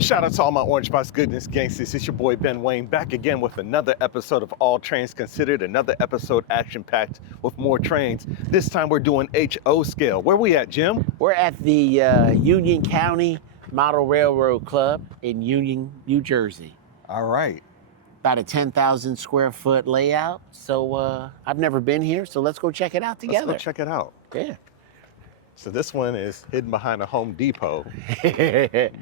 Shout out to all my Orange Box Goodness Gangstas. It's your boy Ben Wayne back again with another episode of All Trains Considered, another episode action-packed with more trains. This time we're doing HO scale. Where we at, Jim? We're at the Union County Model Railroad Club in Union, New Jersey. All right. About a 10,000 square foot layout. So I've never been here, so let's go check it out together. Let's go check it out. Yeah. So this one is hidden behind a Home Depot.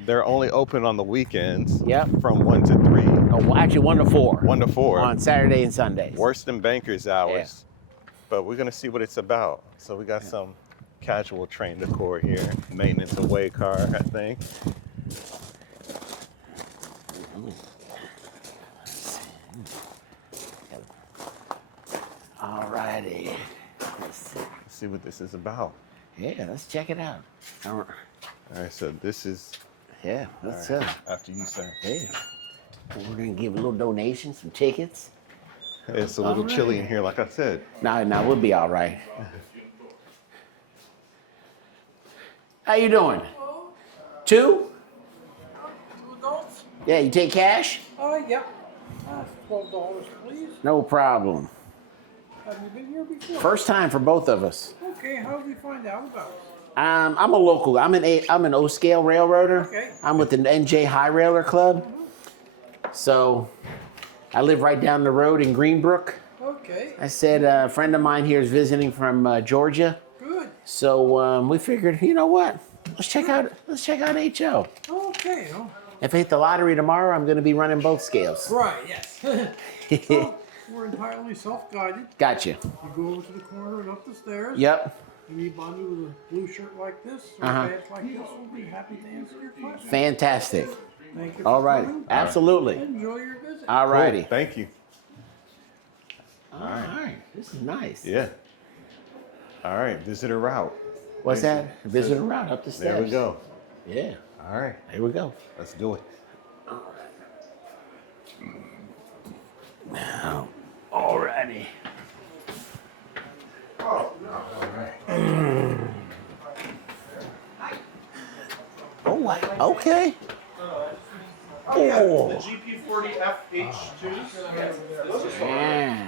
They're only open on the weekends. Yep. From 1 to 3. Oh, actually 1 to 4. 1 to 4. On Saturday and Sundays. Worse than bankers hours. Yeah. But we're gonna see what it's about. So we got some casual train decor here. Maintenance away car, I think. All righty. Let's see what this is about. Yeah, let's check it out. All right, so this is... Yeah, let's right, after you, sir. Yeah. We're gonna give a little donation, some tickets. It's a little chilly in here, like I said. No, we'll be all right. How you doing? 2? 2 adults? Yeah, you take cash? Yeah. $12, please. No problem. Have you been here before? First time for both of us. Okay, how did we find out about it? I'm a local. I'm an O-scale railroader. Okay. I'm with the NJ High Railer Club. So I live right down the road in Greenbrook. Okay. I said a friend of mine here is visiting from Georgia. Good. So we figured, you know what? Let's check out HO. Okay. Oh. If I hit the lottery tomorrow, I'm going to be running both scales. Right, yes. So, we're entirely self-guided. Gotcha. You go over to the corner and up the stairs. Yep. Anybody with a blue shirt like this or pants like this will be happy to answer your questions. Fantastic. Thank you. All right. Absolutely. Enjoy your visit. All righty. Cool. Thank you. All right. This is nice. Yeah. All right, visitor route. What's that? Visitor route up the steps. There we go. Yeah. All right. Here we go. Let's do it. Now, all righty. All right. Oh, wow. Okay. The GP40 FH2s. Yeah.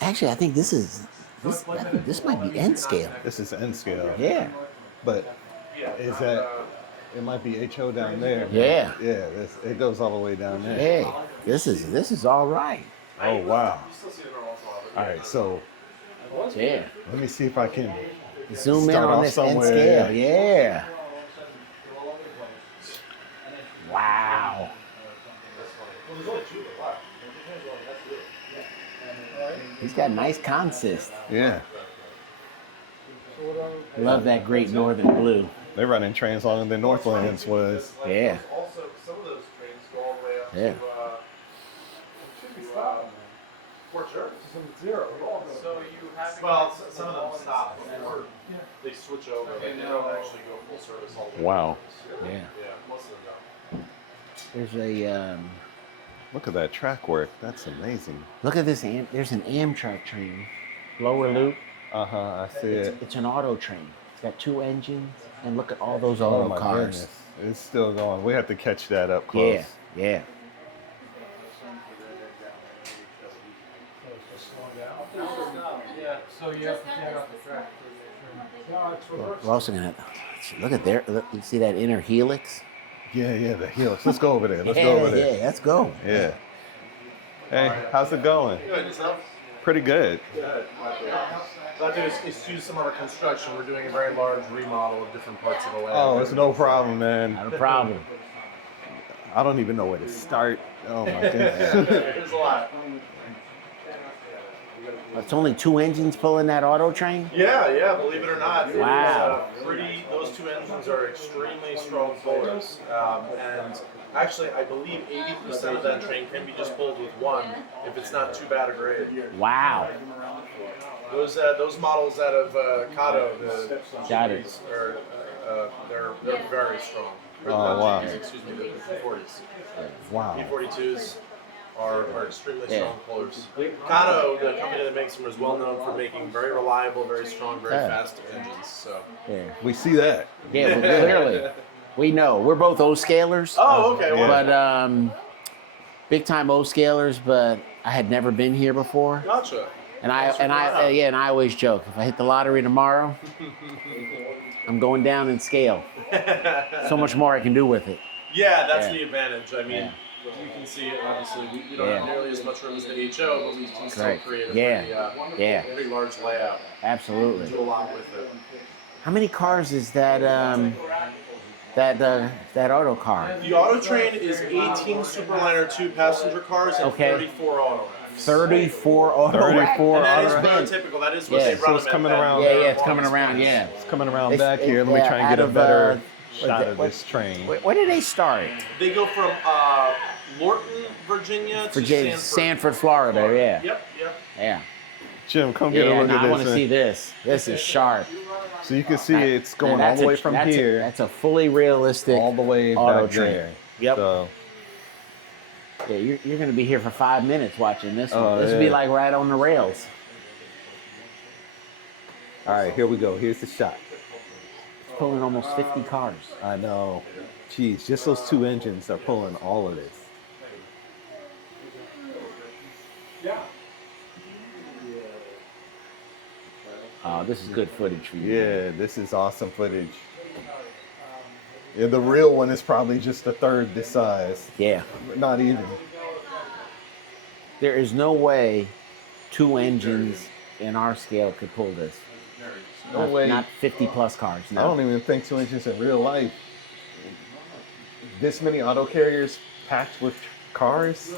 Actually, I think this might be N scale. This is N scale. Yeah. But is that, it might be HO down there. Yeah. Yeah, it goes all the way down there. Hey, this is all right. Oh, wow. All right, so Yeah. let me see if I can Zoom in start on off this N somewhere. scale. Yeah. Wow. He's got nice consist. Yeah. Love that Great Northern Blue. They're running trains longer than Northlands was. Yeah. Also, some of those trains go all the way up Yeah. to Fort Jervis. Zero. So you have well, some of them stop before they switch over. They don't actually go full service all the way. Wow. Yeah. Yeah, most of them don't. There's a Look at that track work. That's amazing. look at this. There's an Amtrak train, lower loop. I see it. It's an auto train. It's got 2 engines, and look at all those Oh auto my cars. goodness. It's still going. We have to catch that up close. Yeah, yeah. Yeah, so you have to get off the track. We're also gonna look at there. Look, you see that inner helix? Yeah, the helix. Let's go over there. Let's yeah, go over there. yeah. Let's go. Yeah. Hey, how's it going? Good, yourself? Pretty good. Good. Glad to excuse some of our construction. We're doing a very large remodel of different parts of the layout. Oh, it's no problem, man. Not a problem. I don't even know where to start. Oh my goodness. There's a lot. It's only 2 engines pulling that auto train. Yeah, believe it or not. it is, Wow. Those 2 engines are extremely strong pullers. And actually, I believe 80% of that train can be just pulled with 1 if it's not too bad a grade. Wow. Those models out of Kato, the Got it. GPs, they're very strong. Oh, wow. Excuse me, the P40s. Wow. P42s. are extremely strong pullers. Kato, the company that makes them, is well known for making very reliable, very strong, very fast engines. So We see that. Yeah, well, clearly. We know. We're both O-scalers. Oh, okay. Yeah. But big time O-scalers, but I had never been here before. Gotcha. And I always joke, if I hit the lottery tomorrow, I'm going down in scale. So much more I can do with it. Yeah, that's Yeah. the advantage. I mean, you can see it, obviously. We don't have nearly as much room as the HO, but we can still Right. create a Yeah. pretty large layout. Absolutely. Do a lot with it. How many cars is that that auto car? The Auto Train is 18 Superliner 2 passenger cars and Okay. 34 auto racks. 34 auto 34 And that is auto racks. prototypical. That is what Yeah. they So run it's them coming at around. Yeah, their it's coming longest around, runs. yeah. It's coming around It's- back here. Let me try and get out a of, better what shot is it- of what- this train. Where did they start? They go from Lorton, Virginia to Virginia, Sanford. Sanford, Florida. Yeah. Yep. Yeah. Jim, come get a Yeah, look no, at I this. want to see this. This is sharp. So you can see it's going Now, all the way from here That's a fully realistic all the way auto back train. there. Yep. So, Yeah, you're going to be here for 5 minutes watching this one. Oh, This would be yeah. like right on the rails. all right, here we go. Here's the shot. Pulling almost 50 cars. I know. Geez, just those two engines are pulling all of this. Oh, this is good footage for you. Yeah, this is awesome footage. Yeah, the real one is probably just a third this size. Yeah. Not even. There is no way 2 engines in our scale could pull this. No way. Not 50 plus cars. No. I don't even think 2 engines in real life. This many auto carriers packed with cars?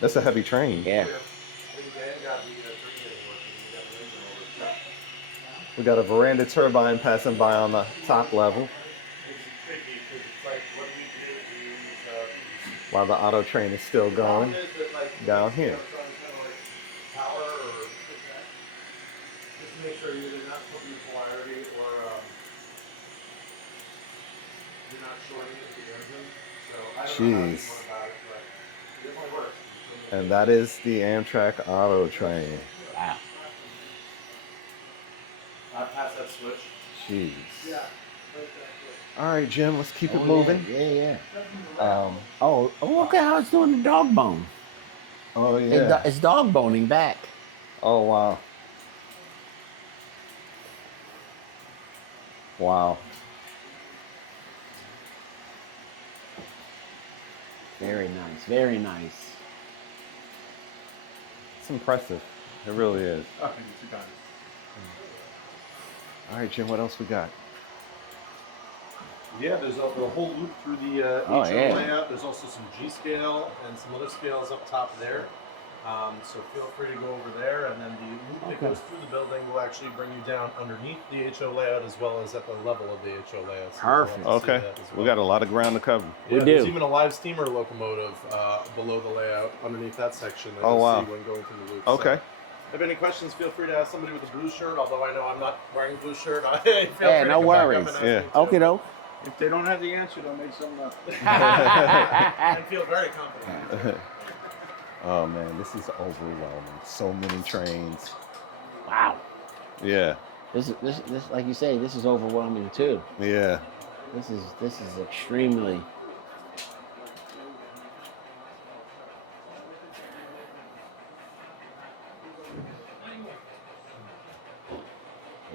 That's a heavy train. Yeah. We got a veranda turbine passing by on the top level while the auto train is still going down here. Make sure you're not putting polarity or you're not shorting it to the engine. So I don't know how you Jeez. went about it, but it definitely works. And that is the Amtrak auto train. Wow. I pass that switch. Jeez. All right, Jim, let's keep it Oh, moving. Yeah. Oh Look at how it's doing the dog bone. yeah. It's dog boning back. Oh, wow. Wow. Very nice. Very nice. It's impressive. It really is. Okay, 2 times. All right, Jim, what else we got? Yeah, there's a whole loop through the Oh, HO yeah. layout. There's also some G scale and some other scales up top there. So feel free to go over there, and then the loop that goes through the building will actually bring you down underneath the HO layout as well as at the level of the HO layout. So Perfect. you'll have to see Okay. that as We well. got a lot of ground to cover. We There's do. even a live steamer locomotive below the layout underneath that section that Oh, you'll wow. see when going through the loop. Okay. So, if you have any questions, feel free to ask somebody with a blue shirt, although I know I'm not wearing a blue shirt. Feel free Yeah, to no come back up worries. and ask Yeah. me too. Okay, doke. If they don't have the answer, they'll make something up. And feel very confident. Oh, man, this is overwhelming. So many trains. Wow. Yeah. This, like you say, this is overwhelming too. Yeah. This is extremely.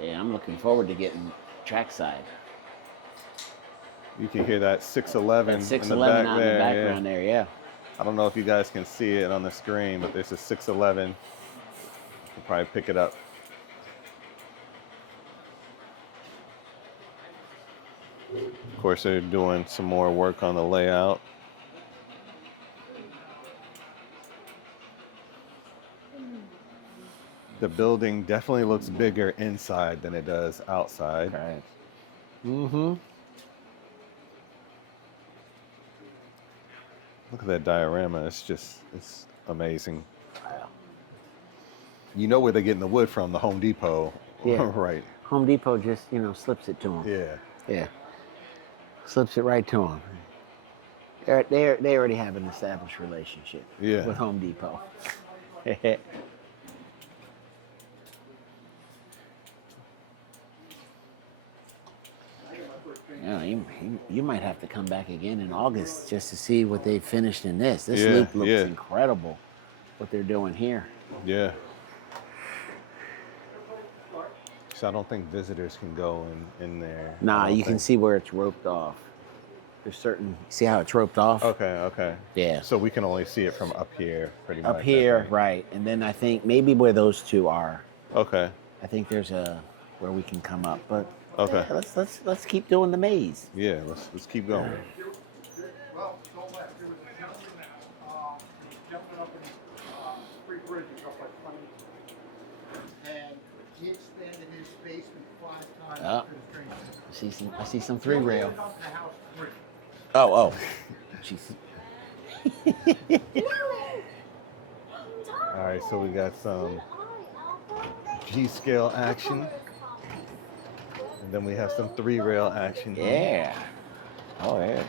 Yeah, I'm looking forward to getting trackside. You can hear that 611 That in the 611 back out in the there. background Yeah. there, yeah. I don't know if you guys can see it on the screen, but there's a 611. You'll probably pick it up. Of course, they're doing some more work on the layout. The building definitely looks bigger inside than it does outside. Right. Mm-hmm. Look at that diorama. It's amazing. Wow. You know where they're getting the wood from, the Home Depot. Yeah. Right. Home Depot just, slips it to them. Yeah. Yeah. Slips it right to them. They already have an established relationship Yeah. with Home Depot. Yeah, you might have to come back again in August just to see what they finished in this. This Yeah, loop looks yeah. incredible, what they're doing here. Yeah. So I don't think visitors can go in there. I Nah, don't you can think. see where it's roped off. There's certain, see how it's roped off? Okay. Yeah. So we can only see it from up here, pretty much. Up I here, think. right. And then I think maybe where those two are, Okay. I think there's a, where we can come up. But Okay. yeah, let's keep doing the maze. Yeah. Let's keep going. Well, don't laugh. There was a gentleman up in Three Bridges up by 20. And he expanded his basement 5 times Oh. after the train set. I see some three rail. He opened up the house 3. Oh. Jeez. All right. So we got some G-scale action, and then we have some 3-rail action. Yeah. Oh, yeah.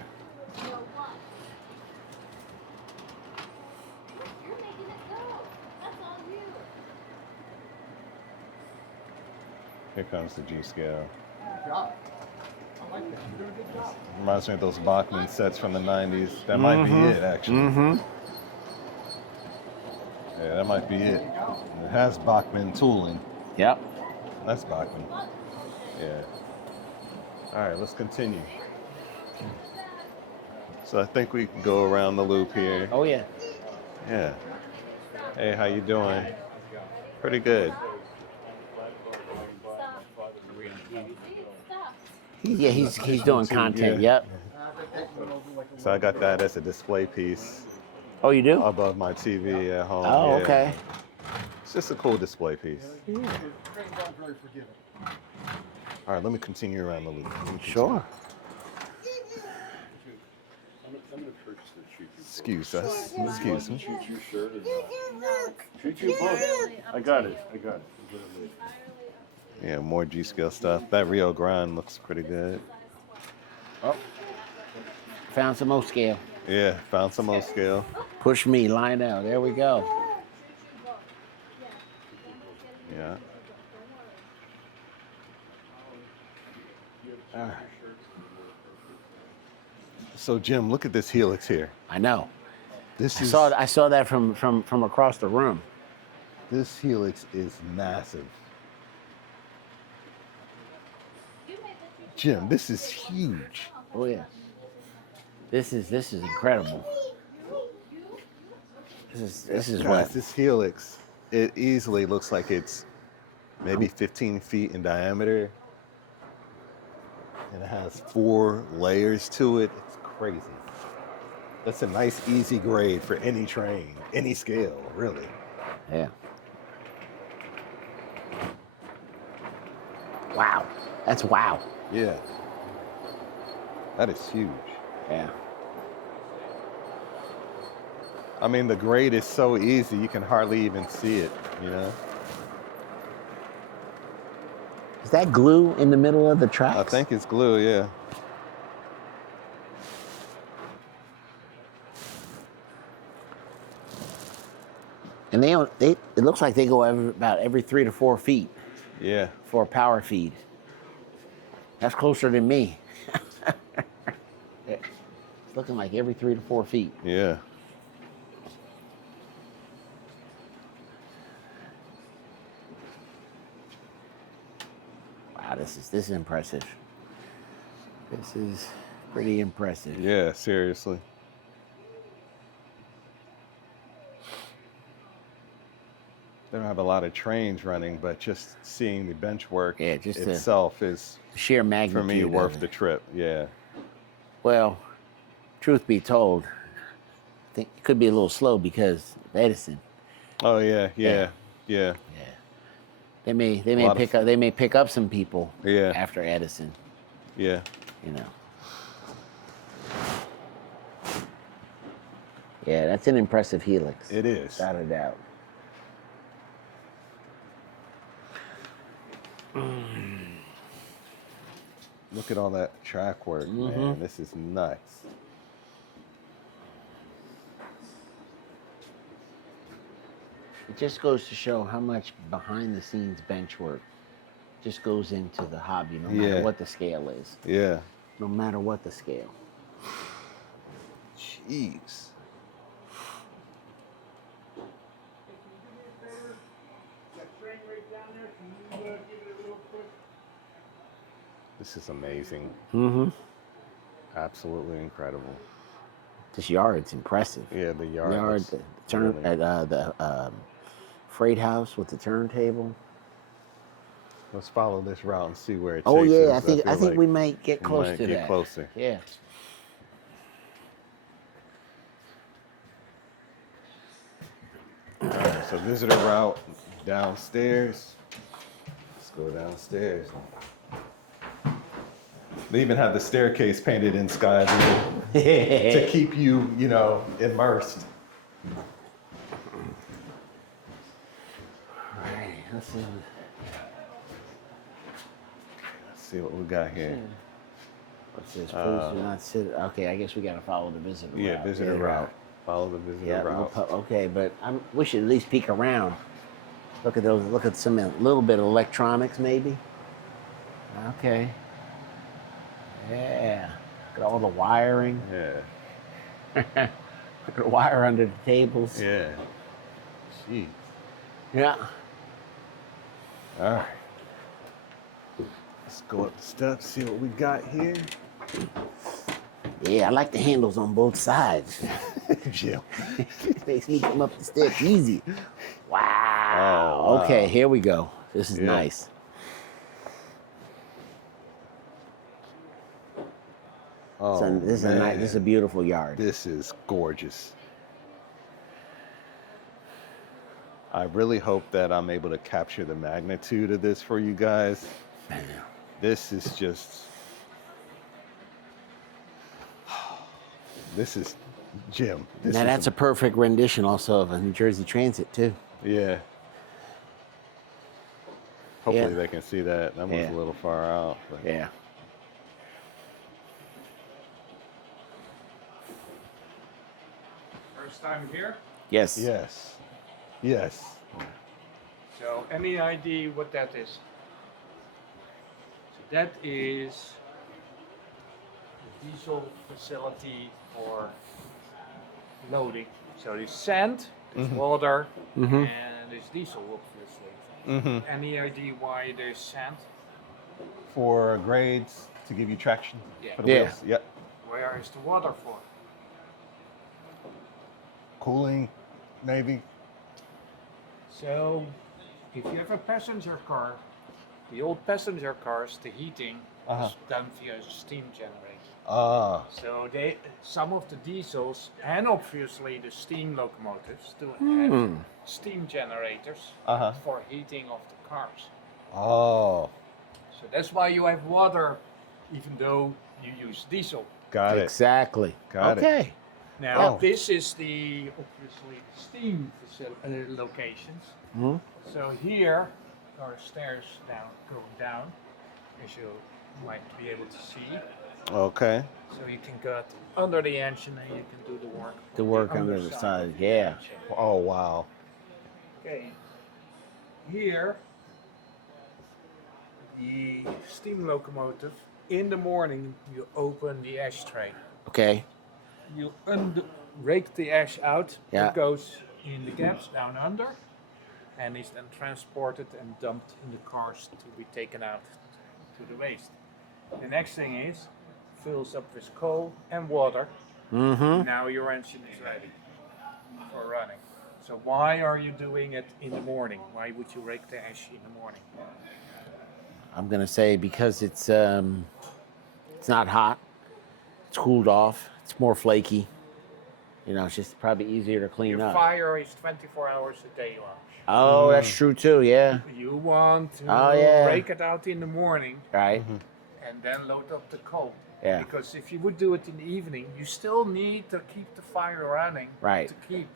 Here comes the G-scale. Good job. I like that. You're doing a good job. Reminds me of those Bachman sets from the 90s. That might be it, actually. Mm-hmm. Yeah, that might be it. It has Bachman tooling. Yep. That's Bachman. Yeah. All right, let's continue. So I think we can go around the loop here. Oh, yeah. Yeah. Hey, how you doing? Pretty good. Yeah, he's doing content. Yeah. Yep. So I got that as a display piece Oh, you do? above my TV at home. Oh, Yeah. okay. It's just a cool display piece. Trains aren't very forgiving. All right, let me continue around the loop. Let me continue. Sure. Excuse us. Excuse me. I got it. Yeah, more G-scale stuff. That Rio Grande looks pretty good. Oh. Found some O scale. Yeah, found some O scale. Push me, line out. There we go. Yeah. All right. So Jim, look at this helix here. I know. This I is saw that from across the room. this helix is massive. Jim, this is huge. Oh yeah. This is incredible. This is Guys, what. this helix, it easily looks like it's maybe 15 feet in diameter. And it has 4 layers to it. It's crazy. That's a nice, easy grade for any train, any scale, really. Yeah. Wow. That's wow. Yeah. That is huge. Yeah. I mean, the grade is so easy, you can hardly even see it, you know? Is that glue in the middle of the tracks? I think it's glue, yeah. And it looks like they go about every 3 to 4 feet Yeah. for a power feed. That's closer than me. It's looking like every 3 to 4 feet. Yeah. Wow, this is impressive. This is pretty impressive. Yeah, seriously. They don't have a lot of trains running, but just seeing the bench work Yeah, just itself is, Sheer magnitude. for me, of worth it. the trip. Yeah. Well, truth be told, I think it could be a little slow because of Edison. Oh, yeah. Yeah. Yeah. They may lot of- they may pick up some people Yeah. after Edison, Yeah. you know. Yeah, that's an impressive helix. It is. Without a doubt. Look at all that track work, man. This is nuts. It just goes to show how much behind the scenes bench work just goes into the hobby, no matter what the scale is. Yeah. No matter what the scale. Jeez. This is amazing. Mm-hmm. Absolutely incredible. This yard's impressive. Yeah, the yard. Yard, looks the turn, really- the freight house with the turntable. Let's follow this route and see where it Oh takes yeah, us. I feel think like we might get we close might to get that. closer. Yeah. All right, so visitor route downstairs. Let's go downstairs. They even have the staircase painted in sky blue to keep you, immersed. Alright, let's see. Let's see what we got here. What's this? Please do not sit. Okay, I guess we gotta follow the visitor route. Yeah, visitor route. Follow the visitor Yeah, route. okay, but we should at least peek around. Look at those. Look at some little bit of electronics, maybe. Okay. Yeah. Look at all the wiring. Yeah. Look at the wire under the tables. Yeah. Jeez. Yeah. All right. Let's go up the steps, see what we got here. Yeah, I like the handles on both sides. Jim. Makes me come up the steps easy. Wow. Oh, wow. Okay, here we go. This is Yeah. nice. Oh, So this is a beautiful yard. This is gorgeous. I really hope that I'm able to capture the magnitude of this for you guys. This is just... This is... Jim. This Now is that's a perfect rendition also of a New Jersey Transit too. Yeah. Hopefully Yeah. they can see that. That one's Yeah. a little far out. But... Yeah. First time here. Yes. Yes. Yes. So any idea what that is? So that is the diesel facility for loading. So there's sand, there's water, and there's diesel, obviously. Any idea why there's sand? For grades to give you traction Yeah. for the Yeah. wheels. Yep. Where is the water for? Cooling, maybe. So if you have a passenger car, the old passenger cars, the heating is done via a steam generator. Ah. So some of the diesels and obviously the steam locomotives do have steam generators for heating of the cars. Oh. So that's why you have water, even though you use diesel. Got it. Exactly. Got it. Okay. Now Oh. this is obviously the steam locations. So here are stairs going down, as you might be able to see. Okay. So you can get under the engine and you can do the work. The work under the underside side, of the yeah. engine. Oh, wow. Okay. Here, the steam locomotive. In the morning, you open the ashtray. Okay. You rake the ash out. Yeah. It goes in the gaps down under, and is then transported and dumped in the cars to be taken out to the waste. The next thing is fills up with coal and water. Now your engine is ready for running. So why are you doing it in the morning? Why would you rake the ash in the morning? I'm gonna say because it's not hot. It's cooled off. It's more flaky. You know, it's just probably easier to clean Your up. fire is 24 hours a day long. Oh, that's true too. Yeah. You want to Oh, yeah. rake it out in the morning Right. and then load up the coal. Yeah. Because if you would do it in the evening, you still need to keep the fire running Right. to keep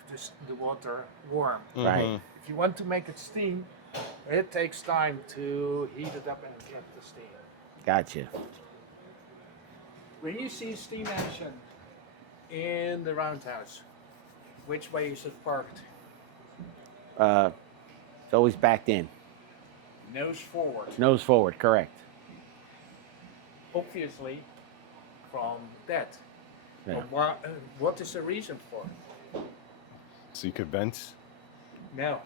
the water warm. Right. If you want to make it steam, it takes time to heat it up and get the steam. Gotcha. When you see steam engine in the roundhouse, which way is it parked? It's always backed in. Nose forward. Nose forward, correct. Obviously, from that. Yeah. But what is the reason for it? So you could vent. Now,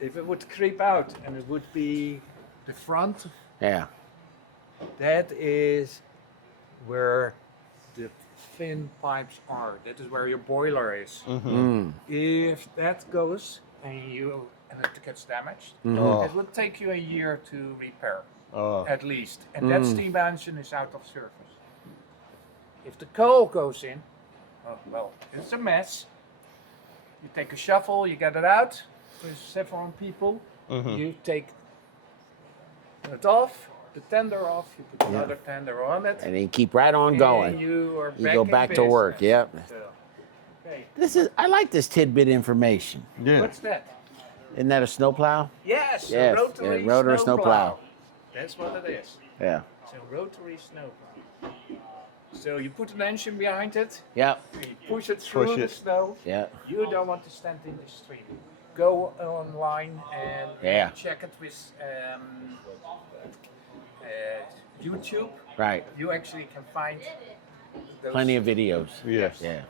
if it would creep out and it would be the front, Yeah. that is where the fin pipes are. That is where your boiler is. Mm. If that goes and it gets damaged, Oh. it would take you a year to repair, Oh. at least. And that steam engine is out of service. If the coal goes in, oh, well, it's a mess. You take a shovel, you get it out. There's several people. You take it off, the tender off, you put another tender on it. And then keep right on going. And you are You back go in back to work. business. Yep. So, okay. I like this tidbit information. Yeah. What's that? Isn't that a snowplow? Yes, Yes, a rotary, yeah, rotary snowplow. That's what it is. Yeah. It's a rotary snowplow. So you put an engine behind it, Yep. you push it through Push the it. snow. Yeah. You don't want to stand in the stream. Go online and Yeah. check it with YouTube. Right. You actually can find those. Plenty of videos. Yes. Yeah.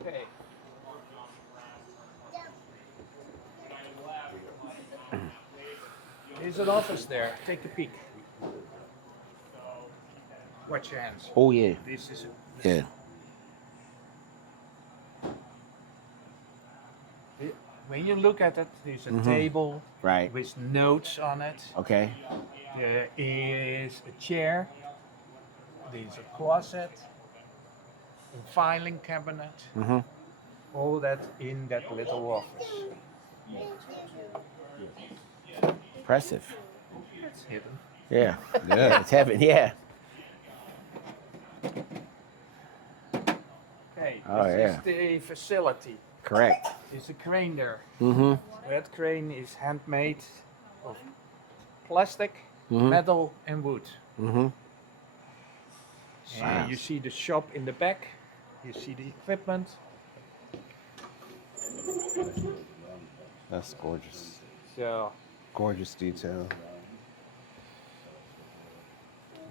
Okay. There's an office there. Take a peek. Watch your hands. Oh yeah. This is Yeah. when you look at it, there's a table Right. with notes on it. Okay. There is a chair. There's a closet, a filing cabinet. Mhm. All that in that little office. Impressive. It's hidden. Yeah. Yeah. It's heaven. Yeah. Okay, Oh, this yeah. is the facility. Correct. There's a crane there. Mhm. That crane is handmade of plastic, metal, and wood. Mhm. And you see the shop in the back. You see the equipment. That's gorgeous. So Gorgeous detail.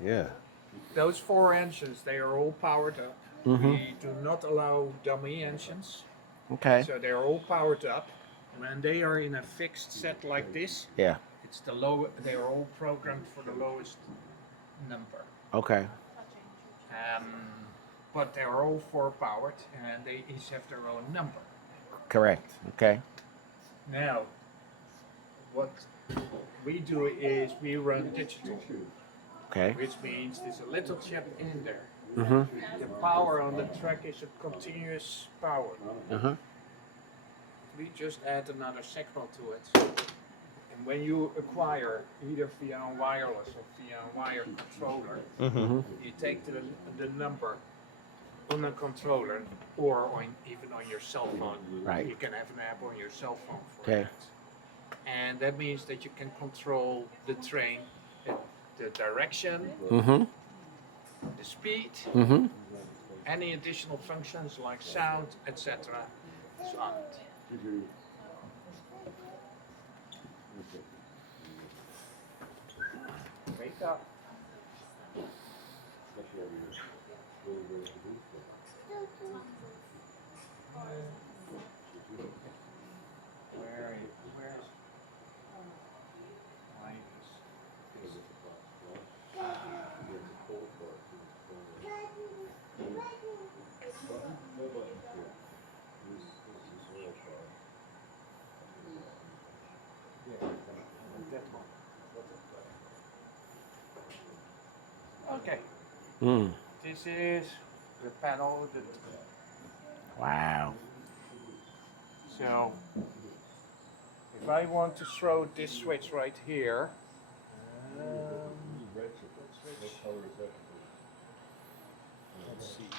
Yeah. those 4 engines, they are all powered up. We do not allow dummy engines. Okay. So they're all powered up. When they are in a fixed set like this, Yeah. it's the low. They are all programmed for the lowest number. Okay. But they're all 4 powered, and they each have their own number. Correct. Okay. Now, what we do is we run digital, Okay. which means there's a little chip in there. Mhm. The power on the track is a continuous power. Uh-huh. We just add another signal to it. And when you acquire, either via a wireless or via a wire controller, you take the number on a controller or even on your cell phone. Right. You can have an app on your cell phone for Okay. that. And that means that you can control the train, the direction, Mhm. the speed, Mhm. any additional functions like sound, etc. is on it. Wake up. Where's Okay, Mm. this is the panel. Wow. So, if I want to throw this switch right here, let's see.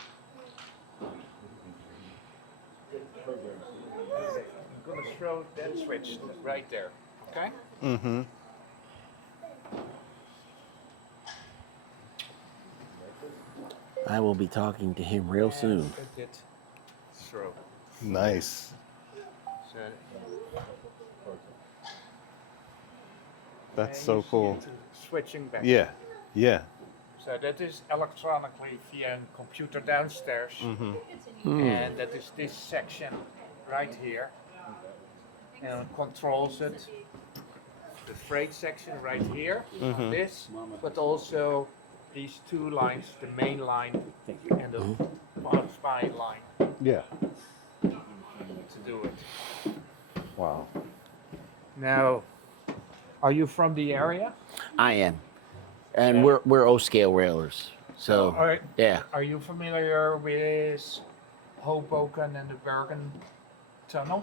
Okay, I'm gonna throw that switch right there. Okay. Mm-hmm. I will be talking to him real soon. It did throw. Nice. So That's And so you see cool. it switching back. Yeah, yeah. So that is electronically via a computer downstairs. And that is this section right here. And it controls it. The freight section right here, this, but also these two lines, the main line and the spy line Yeah. to do it. Wow. Now, are you from the area? I am, and Yeah. we're O-scale railers. So Are, yeah. are you familiar with Hoboken and the Bergen Tunnel?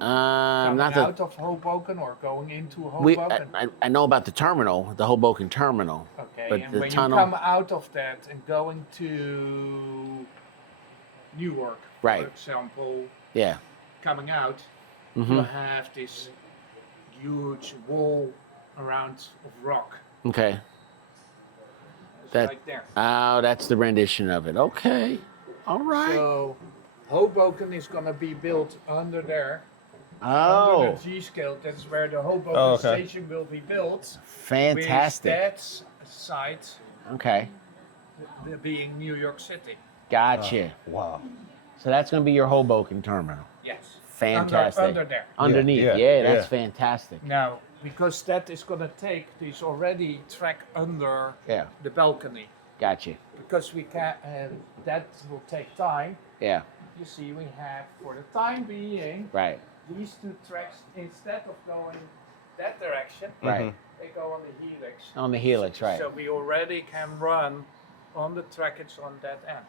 Coming Not the out of Hoboken or going into we. Hoboken? I know about the terminal, the Hoboken terminal. Okay, but and the when tunnel- you come out of that and going to Newark, Right. for example, Yeah. coming out, Mm-hmm. you have this huge wall around of rock. Okay. It's That- right there. Oh, that's the rendition of it. Okay. All right. So Hoboken is gonna be built under there. Oh, Under the G scale, that's where the Hoboken Oh, okay. station will be built. fantastic. With that site Okay. being New York City. Gotcha. Wow. So that's going to be your Hoboken terminal. Yes. Fantastic. Under there. Underneath. Yeah, Yeah, yeah, that's yeah. fantastic. Now, because that is gonna take this already track under Yeah. the balcony. Gotcha. Because we can, that will take time. Yeah. You see, we have for the time being Right. these two tracks instead of going that direction, Right. they go on the helix. On the helix, right. So we already can run on the trackage on that end.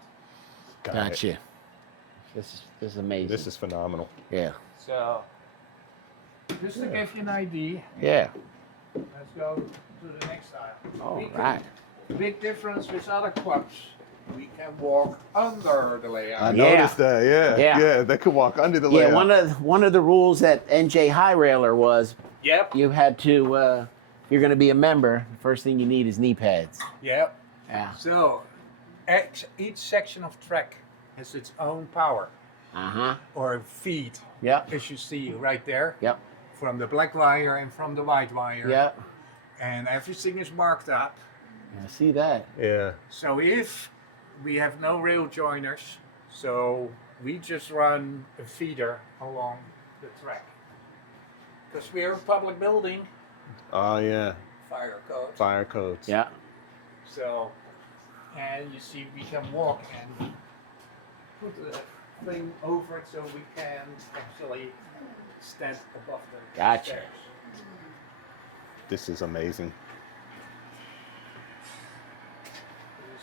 Got it. Gotcha. This is amazing. This is phenomenal. Yeah. So just to give you an idea, Yeah. let's go to the next style. All We can- right. Big difference with other clubs. We can walk under the I layout. Yeah. noticed that. Yeah. Yeah. Yeah. They could walk under the Yeah. layout. One of the rules at NJ High Railer was Yep. you had to if you're going to be a member, the first thing you need is knee pads. Yep. Yeah. So each section of track has its own power Uh huh. or feed, Yep. as you see right there, Yep. from the black wire and from the white wire. Yep. And everything is marked up. I see that. Yeah. So if we have no rail joiners, so we just run a feeder along the track. Because we're a public building, Oh yeah. fire code. Fire codes. Yeah. So, and you see we can walk and put the thing over it so we can actually stand above the Gotcha. stairs. This is amazing.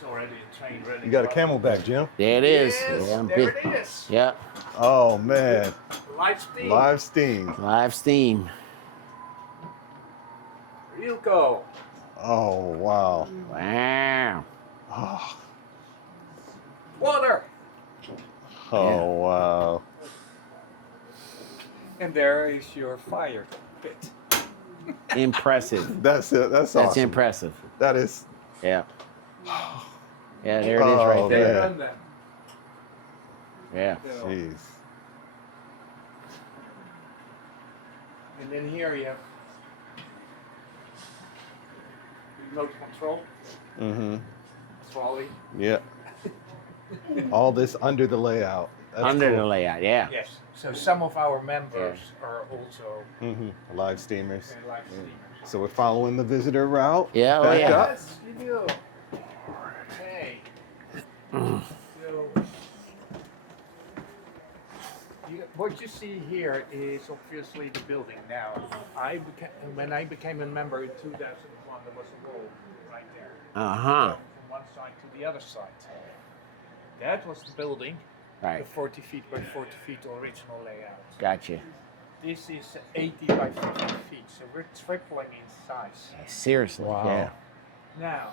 There's already a train ready. You got a to go. Camelback, Jim? There it is. Yes, Yeah, I'm there big- it is. Yeah. Oh man. Live steam. Live steam. Live steam. Real go. Oh wow. Wow. Oh, Water. oh wow. And there is your fire pit. Impressive. That's it. That's That's awesome. impressive. That is. Yeah. Yeah, there it is right Oh, there. man. Run them. Yeah. So- Jeez. And then here you have remote control, Mm-hmm. trolley. Yeah. All this under the layout. That's Under cool. the layout, yeah. Yes. So some of our members are also Live steamers. live streamers. So we're following the visitor route. Yeah, oh Back yeah. up. Yes, you do. Okay. What you see here is obviously the building. Now, when I became a member in 2001, there was a wall right there. Uh-huh. From one side to the other side. That was the building, the Right. 40 feet by 40 feet original layout. Gotcha. This is 80 by 50 feet, so we're tripling in size. Seriously. Wow. Yeah. Now,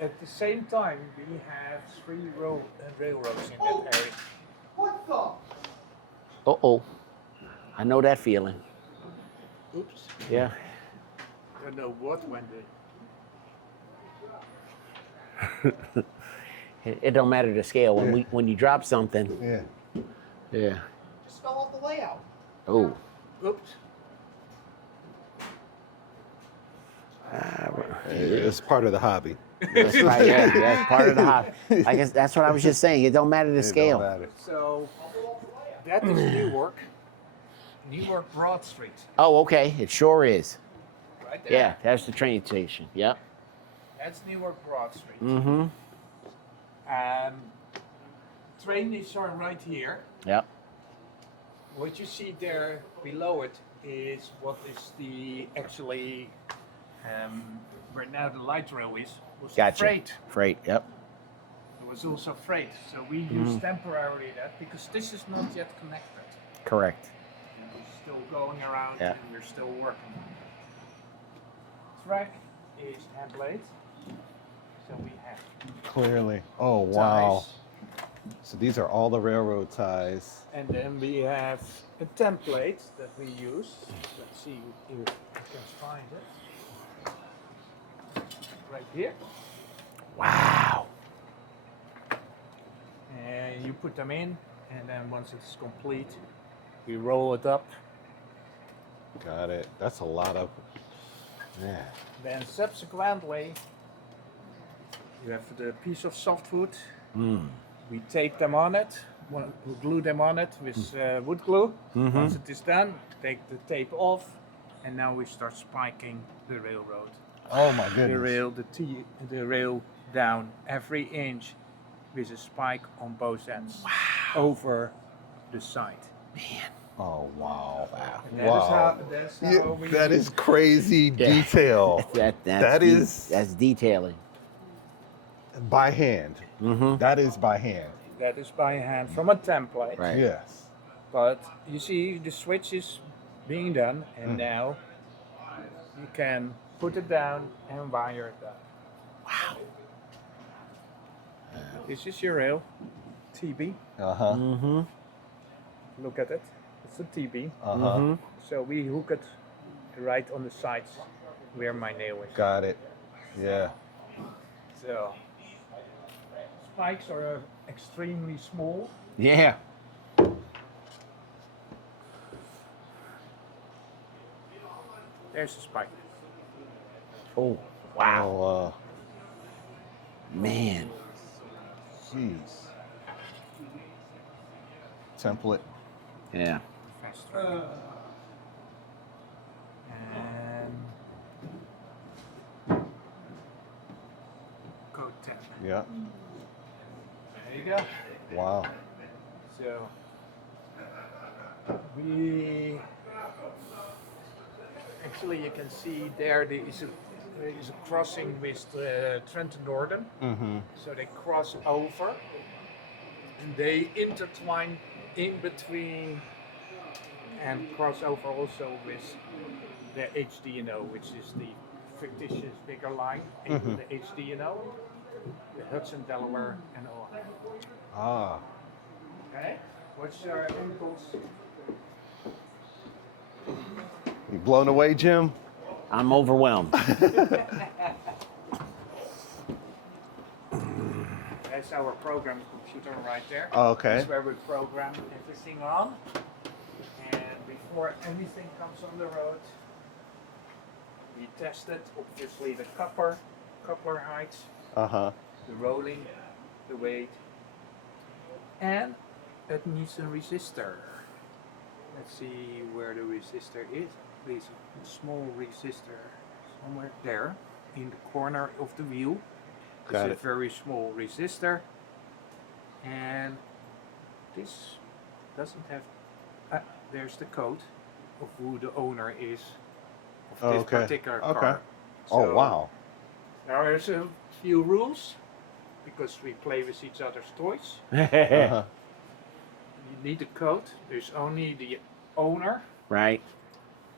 at the same time, we have three railroads in that area. What the? Uh-oh. I know that feeling. Oops. Yeah. Don't know what when they. It don't matter the scale. When you drop something, Yeah. yeah. Just fell off the layout. Oh. Oops. It's part of the hobby. That's right. Yeah, that's part of the hobby. I guess that's what I was just saying. It don't matter the scale. It don't matter. So that is Newark. Newark Broad Street, Oh, okay. It sure is. right there. Yeah, that's the train station. Yep. That's Newark Broad Street. Mm-hmm. Trains are right here. Yep. What you see there below it is what is the actually where now the light rail is was Gotcha. freight. Freight. Yep. It was also freight. So we use temporarily that because this is not yet connected. Correct. It's still going around Yeah. and we're still working. Track is template. So we have Clearly. Oh, wow. ties. So these are all the railroad ties. And then we have a template that we use. Let's see if I can find it. Right here. Wow. And you put them in, and then once it's complete, we roll it up. Got it. That's a lot of. Yeah. Then subsequently, you have the piece of softwood. We tape them on it. We glue them on it with wood glue. Once it is done, take the tape off, and now we start spiking the railroad. Oh my The goodness. rail, the rail down every inch with a spike on both ends over the side. Oh wow. And that is how, that's how Yeah, we that is crazy Yeah. detail. That is that's detailing. By hand. Mm-hmm. That is by hand. That is by hand from a template. Right. Yes. But you see the switch is being done, and now you can put it down and wire it up. Wow. This is your rail, TB. Uh huh. Mm-hmm. Look at it. It's a TB. Uh huh. So we hook it right on the sides where my nail is. Got it. Yeah. So spikes are extremely small. Yeah. There's a spike. Oh, wow. Oh, Man. jeez. Template. Yeah. Faster. And code 10. Yeah. There you go. Wow. So we actually you can see there is a crossing with Trent and Northern. Mm-hmm. So they cross over and they intertwine in between and cross over also with the HDNO, which is the fictitious bigger line into the HDNO, the Hudson, Delaware, and Ohio. Ah. Okay, what's your impulse? You blown away, Jim? I'm overwhelmed. That's our program computer right there. Oh, okay. That's where we program everything on. And before anything comes on the road, we test it. Obviously the coupler height, Uh huh. the rolling, the weight, and it needs a resistor. Let's see where the resistor is. There's a small resistor somewhere there in the corner of the wheel. Got It's it. a very small resistor, and this doesn't have. There's the code of who the owner is of this Okay. particular Okay. car. Oh So wow. There's a few rules because we play with each other's toys. Uh-huh. You need the code. There's only the owner, Right.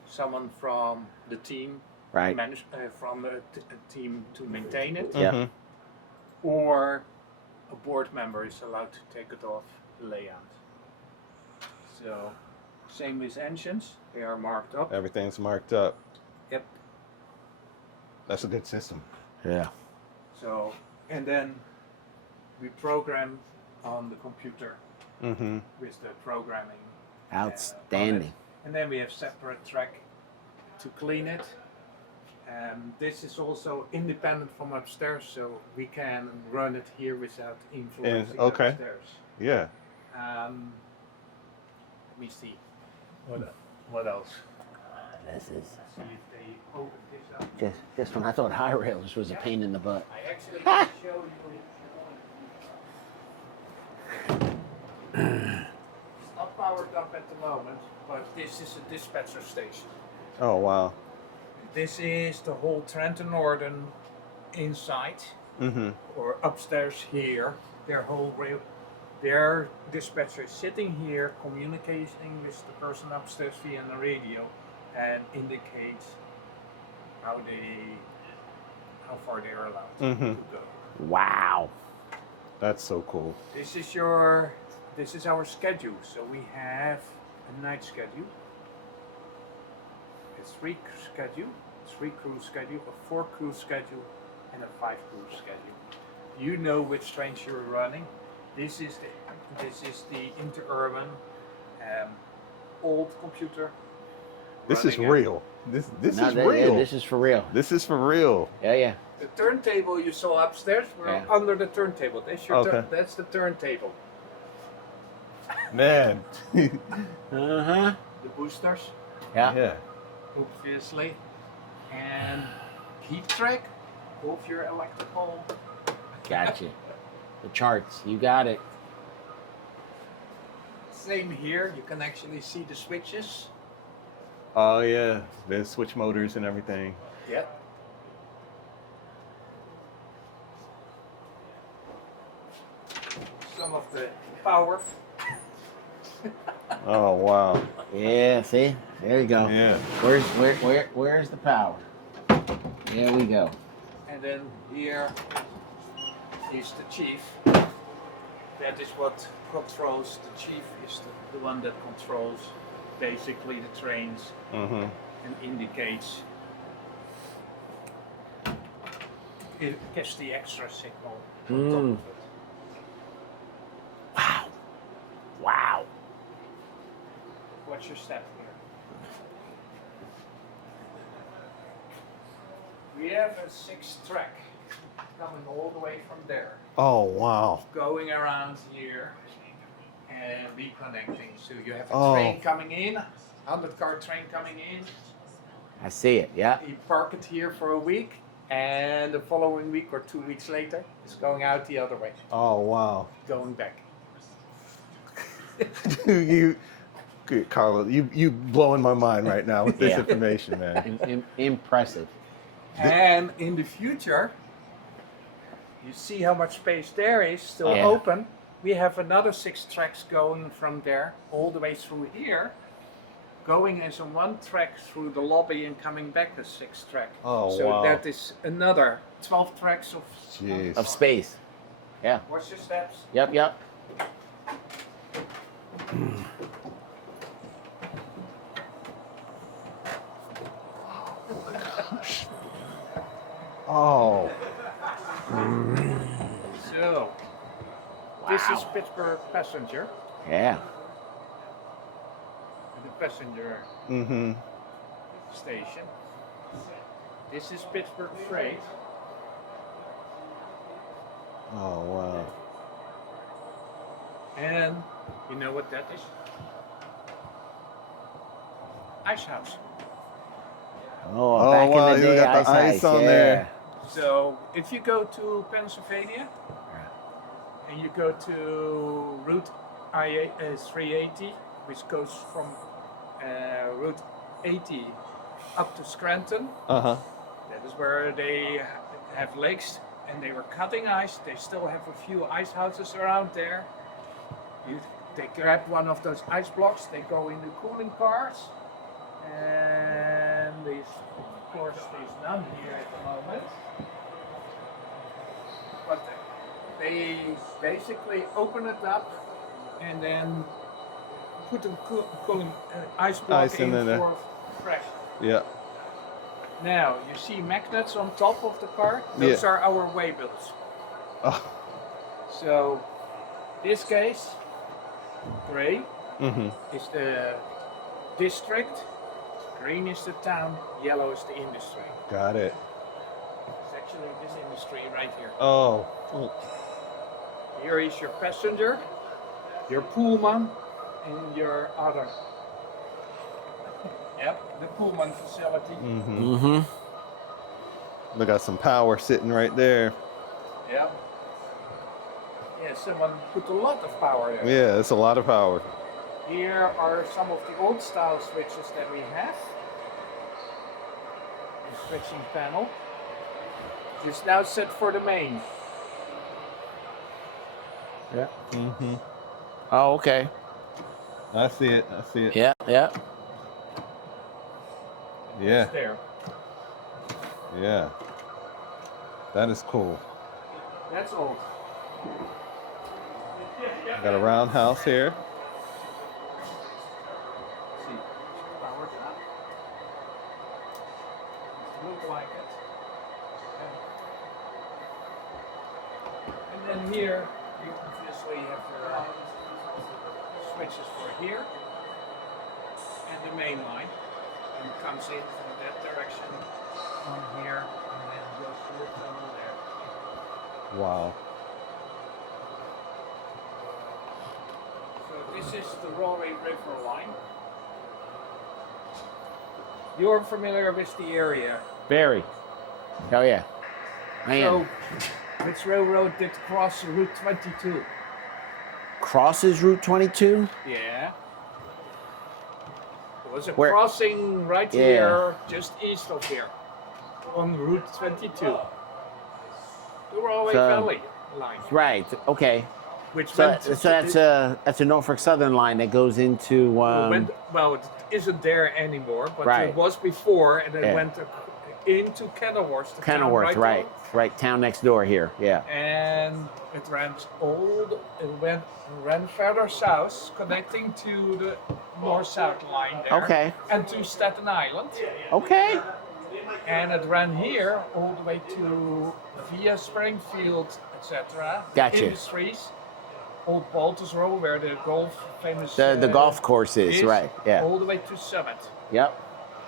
someone from the team, Right. from a team to maintain it, Yeah. Mhm. or a board member is allowed to take it off the layout. So, same with engines, they are marked up. Everything's marked up. Yep. That's a good system. Yeah. So, and then we program on the computer Mm-hmm. with the programming. Outstanding. And then we have separate track to clean it This is also independent from upstairs, so we can run it here without influencing okay. upstairs. Yeah. Let me see. What else? This is See if they open this up. just when I thought high rails was a pain in the butt. I actually can show you. It's not powered up at the moment, but this is a dispatcher station. Oh wow. This is the whole Trenton Northern inside, or upstairs here. Their dispatcher is sitting here, communicating with the person upstairs via the radio, and indicates how far they are allowed to go. Wow. That's so cool. This is our schedule. So we have a night schedule, a 3 crew schedule, a 4 crew schedule, and a 5 crew schedule. You know which trains you're running. This is the interurban old computer. This is running it. real. This No, is real. Yeah, this is for real. This is for real. Yeah. The turntable you saw upstairs, we're under the turntable. That's the turntable. Man. Uh-huh. The boosters, Yeah. Yeah. obviously, and heat track, both your electrical. Gotcha. The charts. You got it. Same here. You can actually see the switches. Oh yeah. There's switch motors and everything. Yep. Some of the power. Oh wow. Yeah, see? There you go. Yeah. Where's the power? There we go. And then here is the chief. That is what controls. The chief is the one that controls basically the trains and indicates. It gives the extra signal on top of it. Wow. What's your step here? We have a 6th track coming all the way from there, Oh wow. going around here and reconnecting. So you have a Oh. train coming in, 100-car train coming in. I see it. Yeah. You park it here for a week, and the following week or 2 weeks later, it's going out the other way, Oh wow. going back. Good, Carlo. You blowing my mind right now with this Yeah. information, man. Impressive. And in the future, you see how much space there is still Yeah. open. We have another 6 tracks going from there all the way through here, going as a 1 track through the lobby and coming back a 6 track. Oh, so wow. that is another 12 tracks of. Jeez. Of space. Yeah. Watch your steps. Yep. Oh. So this is Pittsburgh passenger, Yeah. the passenger station. This is Pittsburgh freight. Oh wow. And you know what that is? Ice house. Oh, back wow, in the you day, got the ice on yeah. there. So if you go to Pennsylvania and you go to Route 380, which goes from Route 80 up to Scranton, that is where they have lakes and they were cutting ice. They still have a few ice houses around there. They grab one of those ice blocks, they go in the cooling cars, and of course there's none here at the moment. But they basically open it up and then put a cooling ice block Ice in in there. for fresh. Yeah. Now you see magnets on top of the car. Those Yeah. are our waybills. Oh. So this case, gray, is the district, Green is the town, yellow is the industry. Got it. It's actually this industry right here. Oh. Here is your passenger, your Pullman, and your other. Yep, the Pullman facility. Mm-hmm. We got some power sitting right there. Yep. Yeah, someone put a lot of power there. Yeah, it's a lot of power. Here are some of the old style switches that we have. The switching panel. It's now set for the main. Yeah. Mm-hmm. Oh, okay. I see it. I see it. Yeah, yeah. Yeah. It's there. Yeah. That is cool. That's old. Got a roundhouse here. See, powered up. Look like it. And then here, you obviously have your switches for here and the main line. And it comes in from that direction on here and then goes through the tunnel there. Wow. So this is the Rory River line. You're familiar with the area. Very. Oh, yeah. I am. So, which railroad did cross Route 22? Crosses Route 22? Yeah. There was a Where- crossing right Yeah. here, just east of here, on Route 22. The Railway So- Valley line, Right. Okay. which So, went so that's a Norfolk Southern line that goes into. well, it isn't there anymore, but Right. it was before, and it Yeah. went into Kenilworth. the town Kenilworth, right? on. Right. Town next door here. Yeah. And it ran ran further south, connecting to the north-south line there. Okay. And to Staten Island. Okay. And it ran here all the way to via Springfield, etc. Gotcha. Industries, Old Baltus Row, where the famous The golf course is right. Yeah. all the way to Summit. Yep.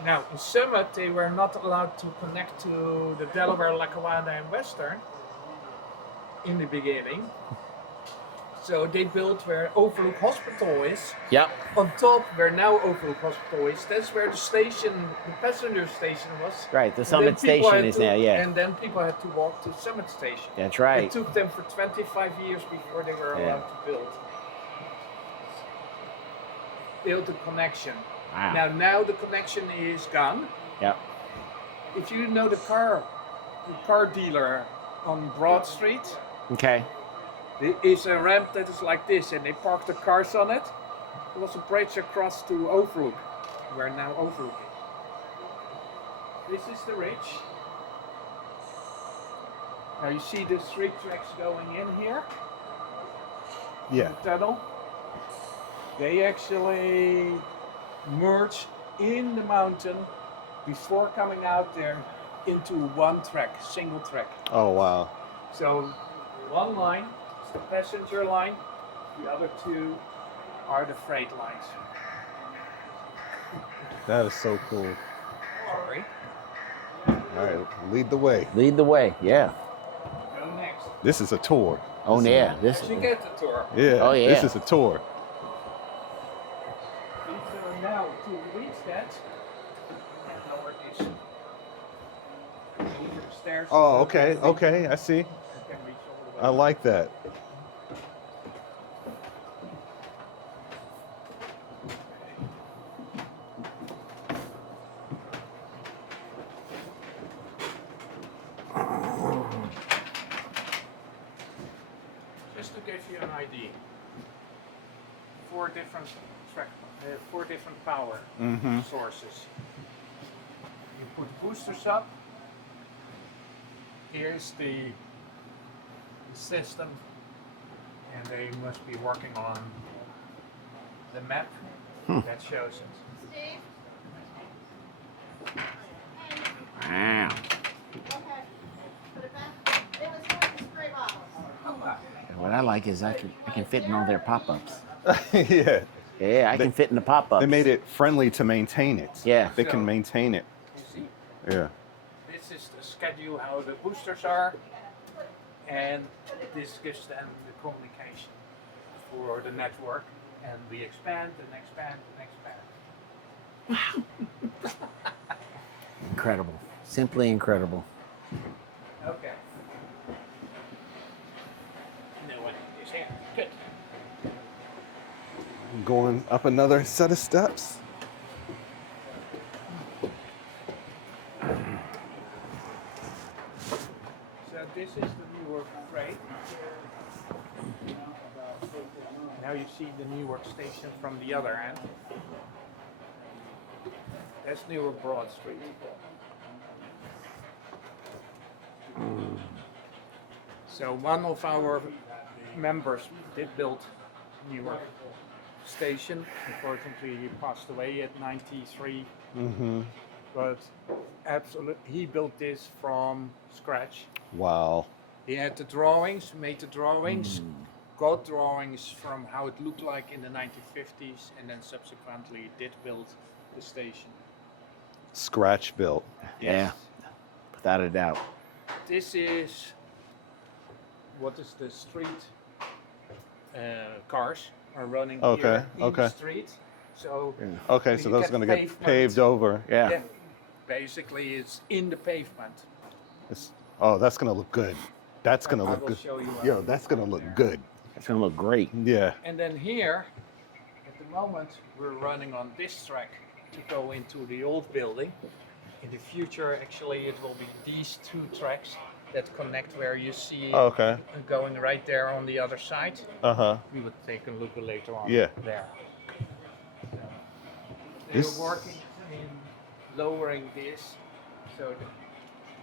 Now, in Summit, they were not allowed to connect to the Delaware, Lackawanna, and Western in the beginning. So they built where Overlook Hospital is. Yep. On top, where now Overlook Hospital is, that's where the station, the passenger station was. Right. The And Summit then people Station had is to- now. Yeah. And then people had to walk to Summit Station. That's It right. took them for 25 years before they were Yeah. allowed to build the connection. Wow. Now the connection is gone. Yep. If you know the car dealer on Broad Street, Okay. there is a ramp that is like this, and they park the cars on it. There was a bridge across to Overlook, where now Overlook is. This is the ridge. Now you see the 3 tracks going in here, Yeah. the tunnel. They actually merge in the mountain before coming out there into one track, single track. Oh, wow. So one line is the passenger line, the other two are the freight lines. That is so cool. Sorry. All right, lead the way. Lead the way. Yeah. Go next. This is a tour. Oh yeah. This. As you get the tour. Yeah. Oh, yeah. This is a tour. So now to reach that, lower this. These are the stairs. Oh, okay. Okay. I see. You can reach all the way. I like that. Just to give you an idea, four different power sources. You put boosters up. Here's the system, and they must be working on the map that shows it. Wow. What I like is I can fit in all their pop-ups. Yeah. Yeah, I can fit in the pop-ups. They made it friendly to maintain it. Yeah. They can maintain it. You see, Yeah. this is the schedule how the boosters are, and this gives them the communication for the network, and we expand and expand and expand. Incredible. Simply incredible. Okay. No one is here. Good. Going up another set of steps. So this is the Newark freight. Now you see the Newark station from the other end. That's Newark Broad Street. So one of our members did build Newark station. Unfortunately, he passed away at 93. Mm-hmm. But absolutely, he built this from scratch. Wow. He had the drawings, made the drawings, got drawings from how it looked like in the 1950s, and then subsequently did build the station. Scratch built. Yeah. Without a doubt. This is what is the street cars are running here in the street. So Okay, when so you those get are going to get pavement, paved over. Yeah. basically it's in the pavement. Oh, that's going to look good. That's going to I look will good. show you what Yo, that's going to look good. It's going to look great. Yeah. And then here, at the moment, we're running on this track to go into the old building. In the future, actually, it will be these two tracks that connect where you see Okay. going right there on the other side. Uh-huh. We would take a look later on Yeah. there. This- They're working in lowering this so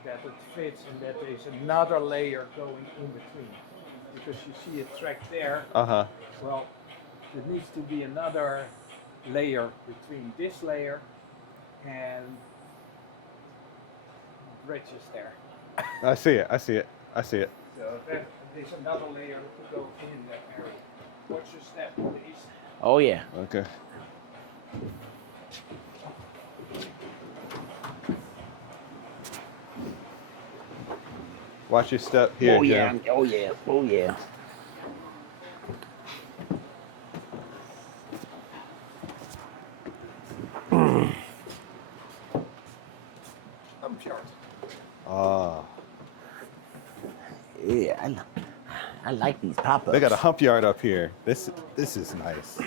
that it fits and that there's another layer going in between. Because you see a track there, Uh-huh. well, there needs to be another layer between this layer and bridges there. I see it. I see it. I see it. So there's another layer to go in that area. Watch your step, please. Oh, yeah. Okay. Watch your step here, Oh, yeah. Jim. Oh, yeah. Oh, yeah. I'm short. Ah, Yeah. I like these pop-ups. they got a hump yard up here. This is nice.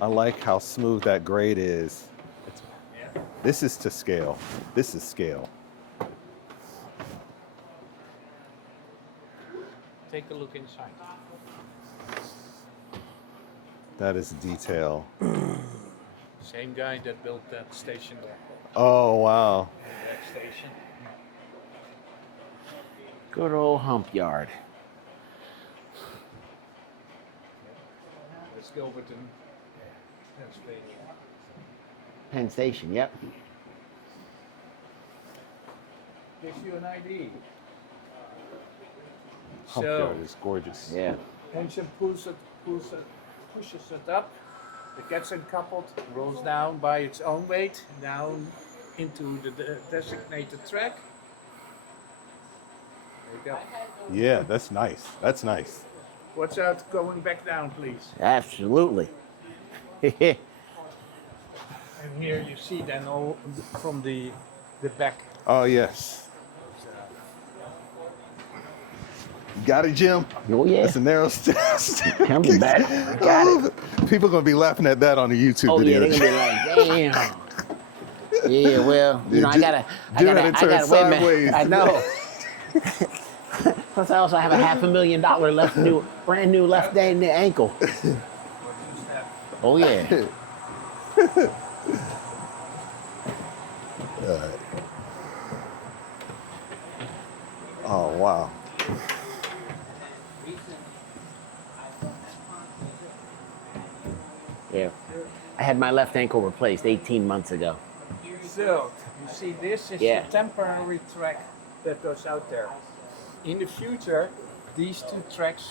I like how smooth that grade is. Yeah. This is to scale. This is scale. Take a look inside. That is detail. Same guy that built that station there. Oh, wow. That station. Good old hump yard. Let's go with them. That's big. Penn Station, yep. Gives you an idea. Hump So, yard is gorgeous. Yeah. engine pushes it up. It gets uncoupled, rolls down by its own weight, down into the designated track. There you go. Yeah, that's nice. That's nice. Watch out going back down, please. Absolutely. And here you see then all from the back. Oh, yes. Got it, Jim? Oh, yeah. That's a narrow step. Coming back. Got it. People gonna be laughing at that on the YouTube Oh, yeah. video. They're going to be like, damn. Yeah, well, you know, I Jim gotta had to wait a turn minute. sideways. I know. Plus, I also have a $500,000 brand new left day in the ankle. Oh, yeah. Oh, wow. Yeah. I had my left ankle replaced 18 months ago. So, you see this is Yeah. the temporary track that goes out there. In the future, these two tracks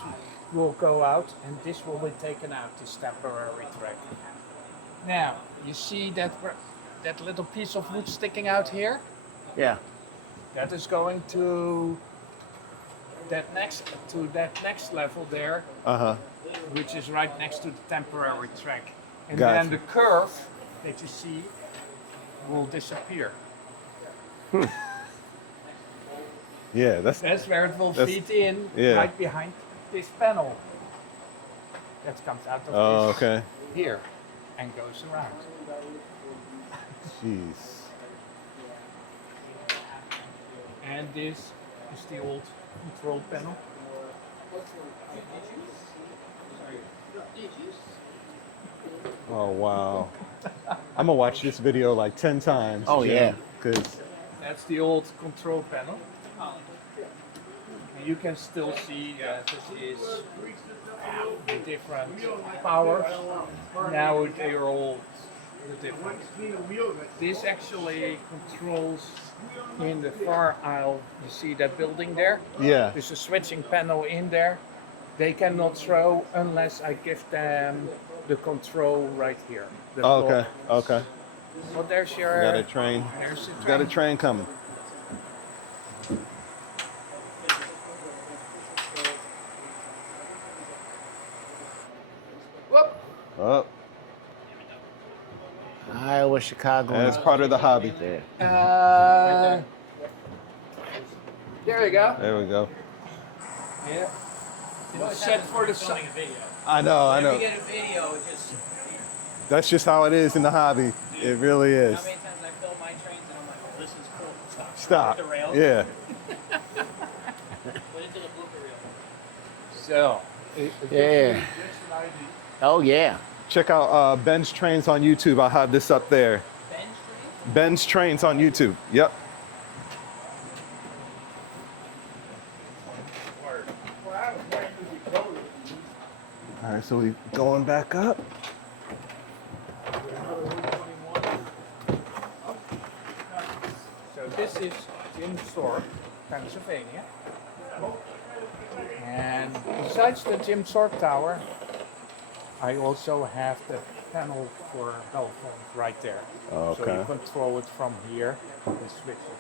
will go out, and this will be taken out, this temporary track. Now, you see that little piece of wood sticking out here? Yeah. That is going to that next level there, which is right next to the temporary track. And Gotcha. then the curve that you see will disappear. Yeah, That's where it will That's- feed in, yeah. right behind this panel. That comes out of oh, this okay. here and goes around. Jeez. And this is the old control panel. Oh wow. I'm gonna watch this video like 10 times. Oh, yeah. Because That's the old control panel. You can still see that it is the different powers. Now they are all the different. This actually controls in the far aisle. You see that building there? yeah. There's a switching panel in there. They cannot throw unless I give them the control right here. the Oh, floor. okay. Okay. So there's your. Got a train. There's the Got a train. train coming. Whoop. Oh, Iowa, Chicago. that's part of the hobby. There. There you go. There we go. Yeah. It's set for the sun. I know. I Whenever know. you get a video, it just. That's just how it is in the hobby. It really is. How many times I film my trains and I'm like, oh, this is cool. Stop. The rails. Yeah. Put it to the blooper reel. So. Yeah. Oh, yeah. Check out Ben's Trains on YouTube. I'll have this up there. Bench train? Ben's Trains on YouTube. Yep. All right, so we going back up. So this is Jim's store, Pennsylvania. And besides the Jim Sork Tower, I also have the panel for bell phones right there. So Okay. you control it from here, the switches.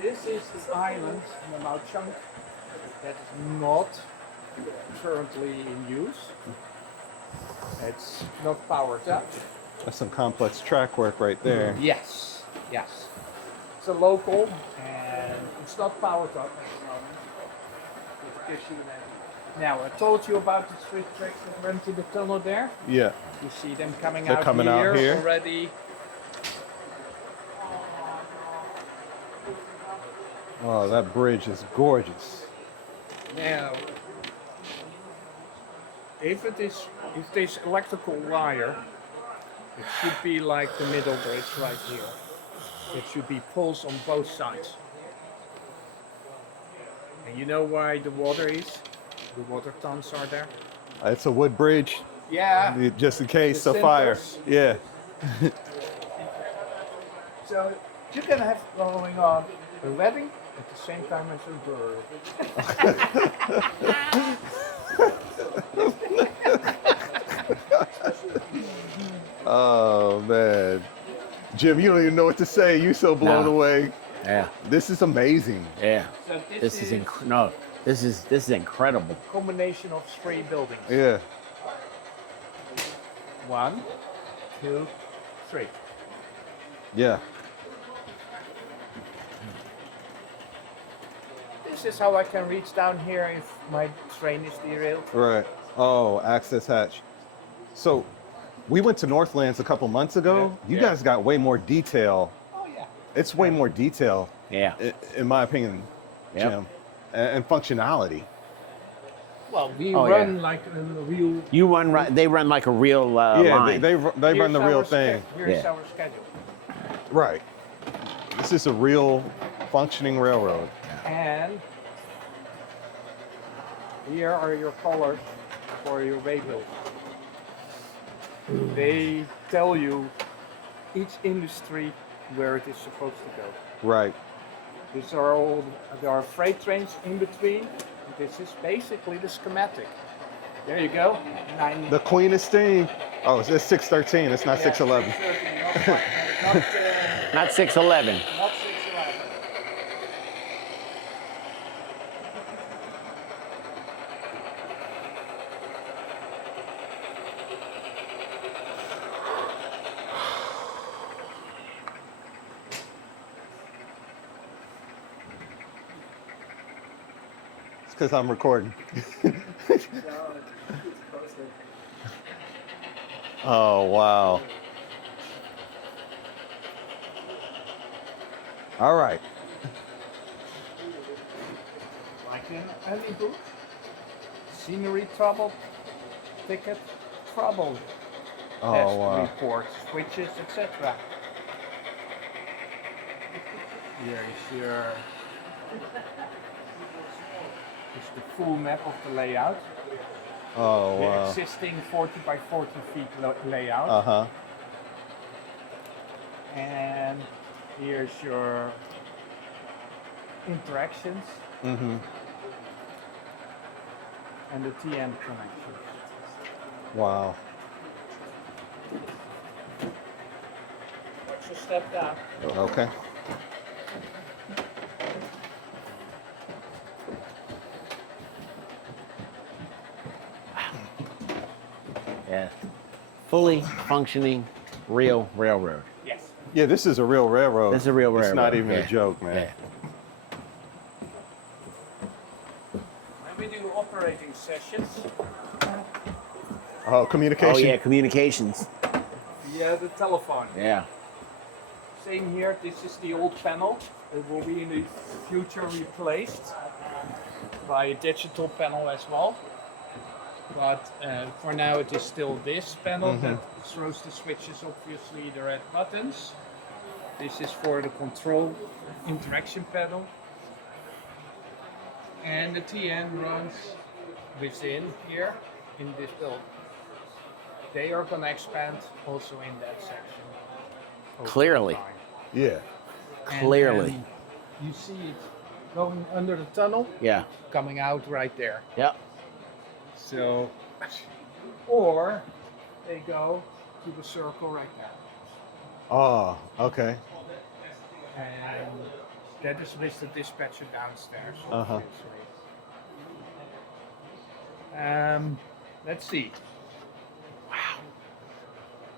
This is the island in the Mount Chunk that is not currently in use. It's not powered up. That's some complex track work right there. Yes, yes. It's a local and it's not powered up at the moment. It gives you an idea. Now, I told you about the three tracks that run to the tunnel there. Yeah. You see them coming They're out coming out here. already. Oh, that bridge is gorgeous. Now, if this electrical wire, it should be like the middle bridge right here. It should be poles on both sides. And you know why the water is? The water tons are there. It's a wood bridge, Yeah. just in case The of fire. cinders. Yeah. So you can have going on a wedding at the same time as a burial. Oh man, Jim, you don't even know what to say. You so blown No. away. Yeah. This is amazing. Yeah. So This is this is incredible. combination of three buildings. Yeah. 1, 2, 3. Yeah. This is how I can reach down here if my train is derailed. Right. Oh, access hatch. So, we went to Northlands a couple months ago. Yeah. You guys got way more detail. Oh yeah. It's way more detail, Yeah. in my opinion, Yep. Jim, and functionality. Well, we Oh, run yeah. like a real. You run right. They run like a real Yeah, line. they run the Here's real our thing. Here's Yeah. our schedule. Right. This is a real functioning railroad. And here are your colors for your waybills. They tell you each industry where it is supposed to go. Right. These are all, there are freight trains in between. This is basically the schematic. There you go. The Queen of Steam. Oh, it's 613. It's not 611. 613, Not 611. not 611. It's because I'm recording. Oh, wow. All right. Like in any book. Scenery trouble, ticket trouble, Oh, test wow. report, switches, etc. Here is your is the full map of the layout. Oh, The wow. existing 40 by 40 feet layout. Uh-huh. And here's your interactions Mm-hmm. and the TN connections. Wow. Watch your step down. Okay. Yeah. Fully functioning real railroad. Yes. Yeah, this is a real railroad. This is a real It's not railroad, even a yeah. joke, man. Yeah. When we do operating sessions, Oh, communication. Oh yeah, communications. via the telephone. Yeah. Same here, this is the old panel. It will be in the future replaced by a digital panel as well. But for now it is still this panel that throws the switches, obviously the red buttons. This is for the control interaction panel. And the TN runs within here in this build. They are going to expand also in that section. over Clearly. time. Yeah. Clearly. And you see it going under the tunnel, Yeah. coming out right there. Yep. So, or they go to the circle right there. Oh, okay. And that is with the dispatcher downstairs, Uh-huh. obviously. Let's see. Wow.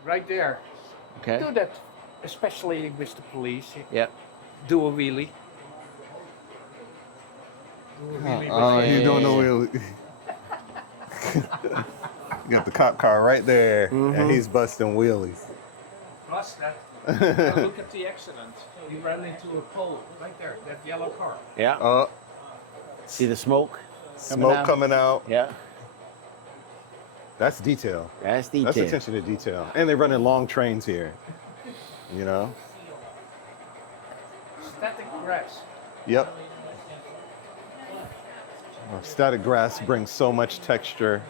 Right there. Okay. Do that, especially with the police. Yep. Do a wheelie. Do a wheelie Oh, with he's yeah, doing the yeah. wheel. You got the cop car right there, and he's busting wheelies. Plus that. Now look at the accident. He ran into a pole right there, that yellow car. Yeah. See the smoke? Smoke out? coming out. Yeah. That's detail. That's detail. That's attention to detail. And they're running long trains here. You know? Static grass. Yep. Static grass brings so much texture.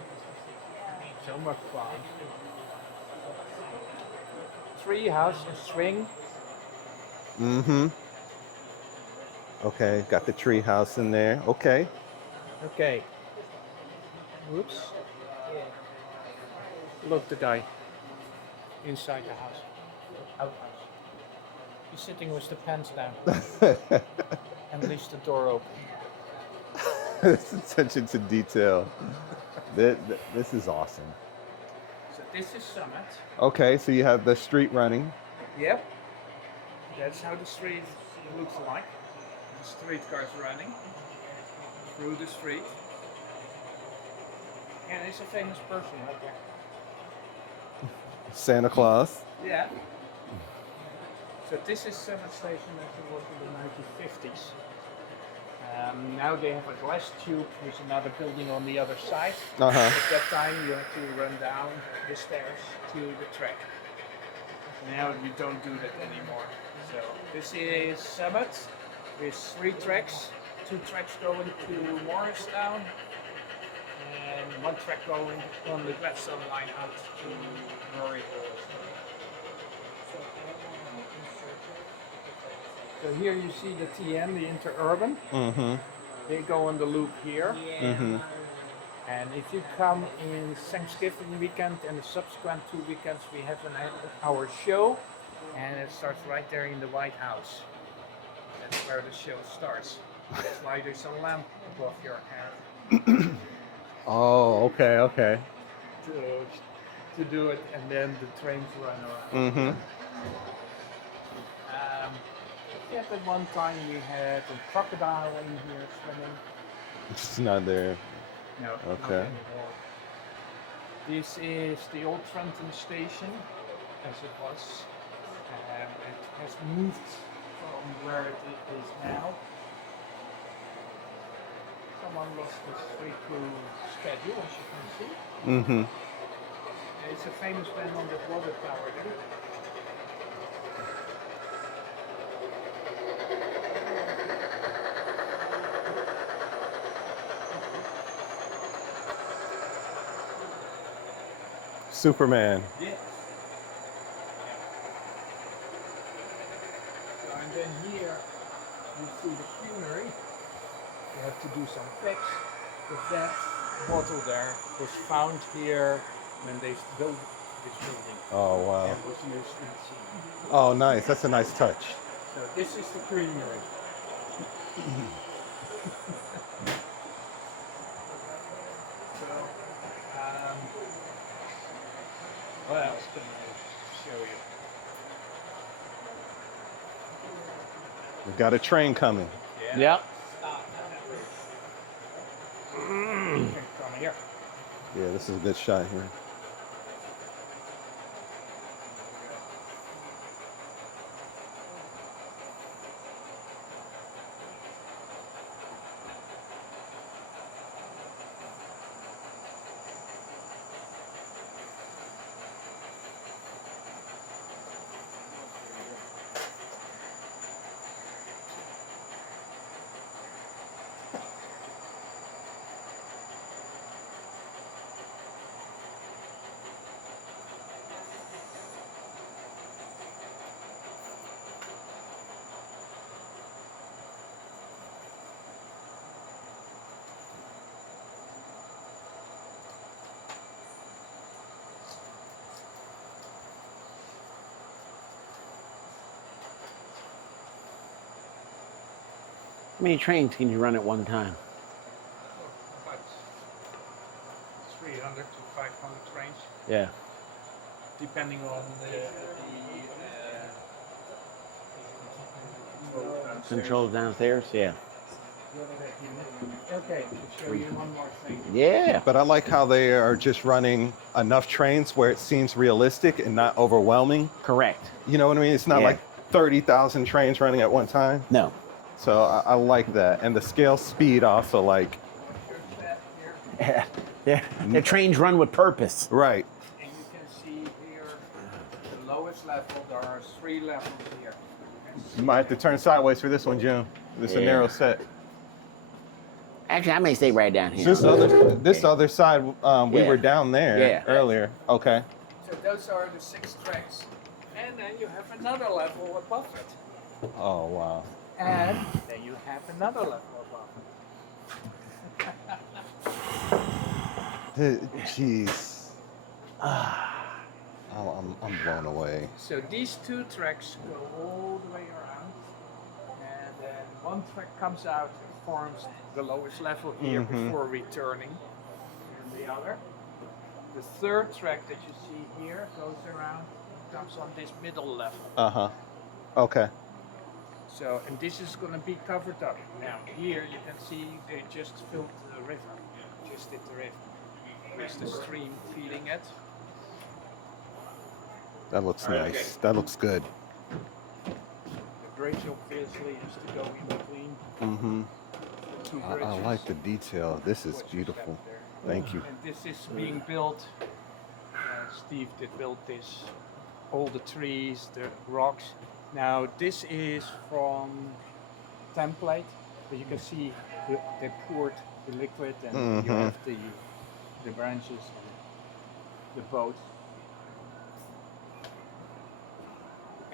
So much fun. Tree house and swing. Mm-hmm. Okay, got the tree house in there. Okay. Okay. Whoops. Look, the guy inside the house. Outhouse. He's sitting with the pants down and leaves the door open. This attention to detail. This is awesome. So this is Summit. Okay, so you have the street running. Yep. That's how the street looks like. The streetcars running through the street. And it's a famous person right there. Santa Claus. Yeah. So this is Summit Station as it was in the 1950s. Now they have a glass tube with another building on the other side. Uh-huh. At that time you had to run down the stairs to the track. Now you don't do that anymore. So this is Summit with 3 tracks. 2 tracks going to Morristown and 1 track going on the Gladstone line out to Murray. So here you see the TN, the interurban. Mm-hmm. They go on the loop here. Mm-hmm. And if you come in Thanksgiving weekend and the subsequent 2 weekends, we have our show, and it starts right there in the White House. That's where the show starts. That's why there's a lamp above your head Oh, okay, okay. to do it, and then the trains run around. Mm-hmm. Yet at one time we had a crocodile in here swimming. It's not there. No, not Okay. anymore. This is the old Trenton station, as it was. It has moved from where it is now. Someone lost the straight through schedule, as you can see. Mm-hmm. It's a famous band on that water tower there. Superman. Yes. So, and then here you see the funerary. You have to do some fix. But that bottle there was found here when they built this building. Oh, wow. And was used in the scene. Oh, nice. That's a nice touch. So this is the creamery. So, what else can I show you? We've got a train coming. Yep. Okay, come here. Yeah, this is a good shot here. How many trains can you run at one time? About 300 to 500 trains, Yeah. depending on the Control downstairs? Yeah. Okay, to show you one more thing. Yeah. But I like how they are just running enough trains where it seems realistic and not overwhelming. Correct. You know what I mean? It's not Yeah. like 30,000 trains running at one time. No. So I like that. And the scale speed also like, Yeah. The trains run with purpose. right. And you can see here the lowest level. There are 3 levels here. You might have to turn sideways for this one, Jim. This is a Yeah. narrow set. Actually, I may stay right down here. This other side, we Yeah. were down there Yeah. earlier. Okay. So those are the 6 tracks. And then you have another level above it. Oh, wow. And then you have another level above it. Jeez. I'm blown away. So these 2 tracks go all the way around. And then one track comes out and forms the lowest level here before returning. And the other. The 3rd track that you see here goes around, comes on this middle level. Uh-huh. Okay. So, and this is going to be covered up. Now here you can see they just filled the river, just did the river. With the stream feeding it. That looks nice. That looks good. The bridge obviously is to go in between Mm-hmm. the 2 I bridges. like the detail. This is What you beautiful. step there. Thank you. And this is being built. Steve did build this. All the trees, the rocks. Now this is from template, but you can see they poured the liquid, and you have the branches and the boat.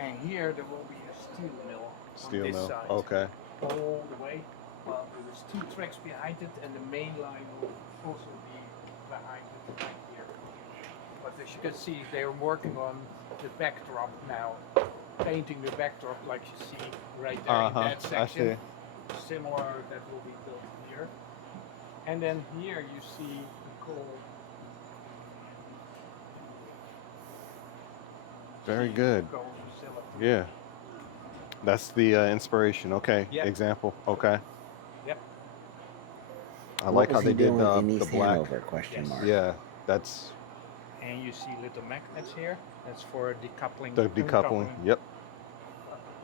And here there will be a steel mill Steel on this mill. side. Okay. All the way. Well, there's 2 tracks behind it, and the main line will also be behind it right here. But as you can see, they are working on the backdrop now, painting the backdrop like you see right there in that I section. see. Similar that will be built here. And then here you see the coal. Very good. Coal facility. Yeah. That's the inspiration. Okay. Yep. Example. Okay. Yep. I like how they did in the East black. Hanover, question Yes. mark. Yeah. That's And you see little magnets here. That's for decoupling. the decoupling. Yep.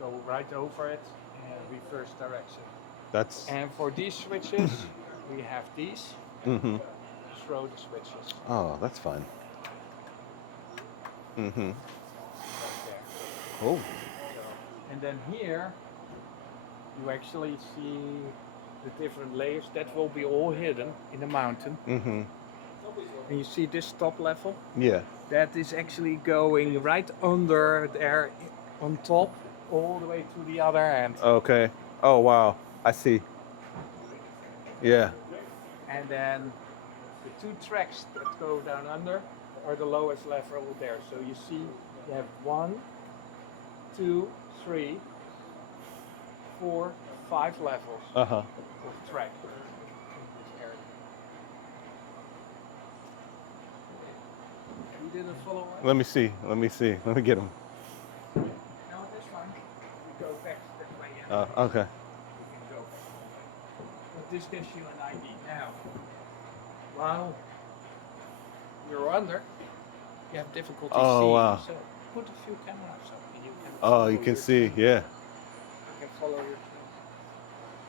Go right over it and reverse direction. That's. And for these switches, we have these. Mm-hmm. Throw the switches Oh, that's fun. Mm-hmm. right there. Cool. And then here, you actually see the different layers. That will be all hidden in the mountain. Mm-hmm. And you see this top level? Yeah. That is actually going right under there on top, all the way to the other end. Okay. Oh wow. I see. Yeah. And then the 2 tracks that go down under are the lowest level there. So you see you have 1, 2, 3, 4, 5 levels Uh-huh. of track in this area. You didn't follow us? Let me see. Let me see. Let me get them. No, that's fine. We go back that way. Yeah. Okay. We can go back. But this gives you an idea now. While you're under, you have difficulty Oh, seeing. wow. So put a few cameras up and you can Oh, you can see. Yeah. You can follow your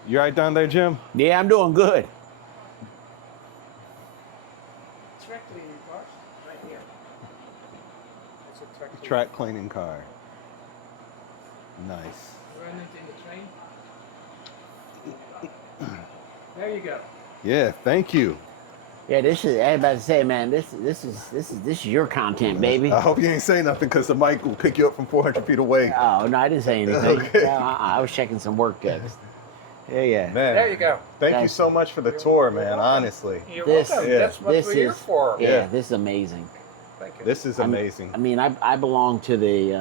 You right down there, Jim? Yeah, I'm doing good. track cleaning cars right here. That's a track cleaning. Track cleaning car. Nice. Run it in the train. There you go. Yeah. Thank you. Yeah, this is. I was about to say, man, this is your content, baby. I hope you ain't say nothing because the mic will pick you up from 400 feet away. Oh no, I didn't say anything. Okay. I was checking some work text. Yeah. Man. There you go. Thank you Thanks. so much for the tour, man. Honestly. You're This- welcome. yeah, That's what this we're here is- for. Yeah, Yeah. this is amazing. Thank you. This is amazing. I mean, I belong to the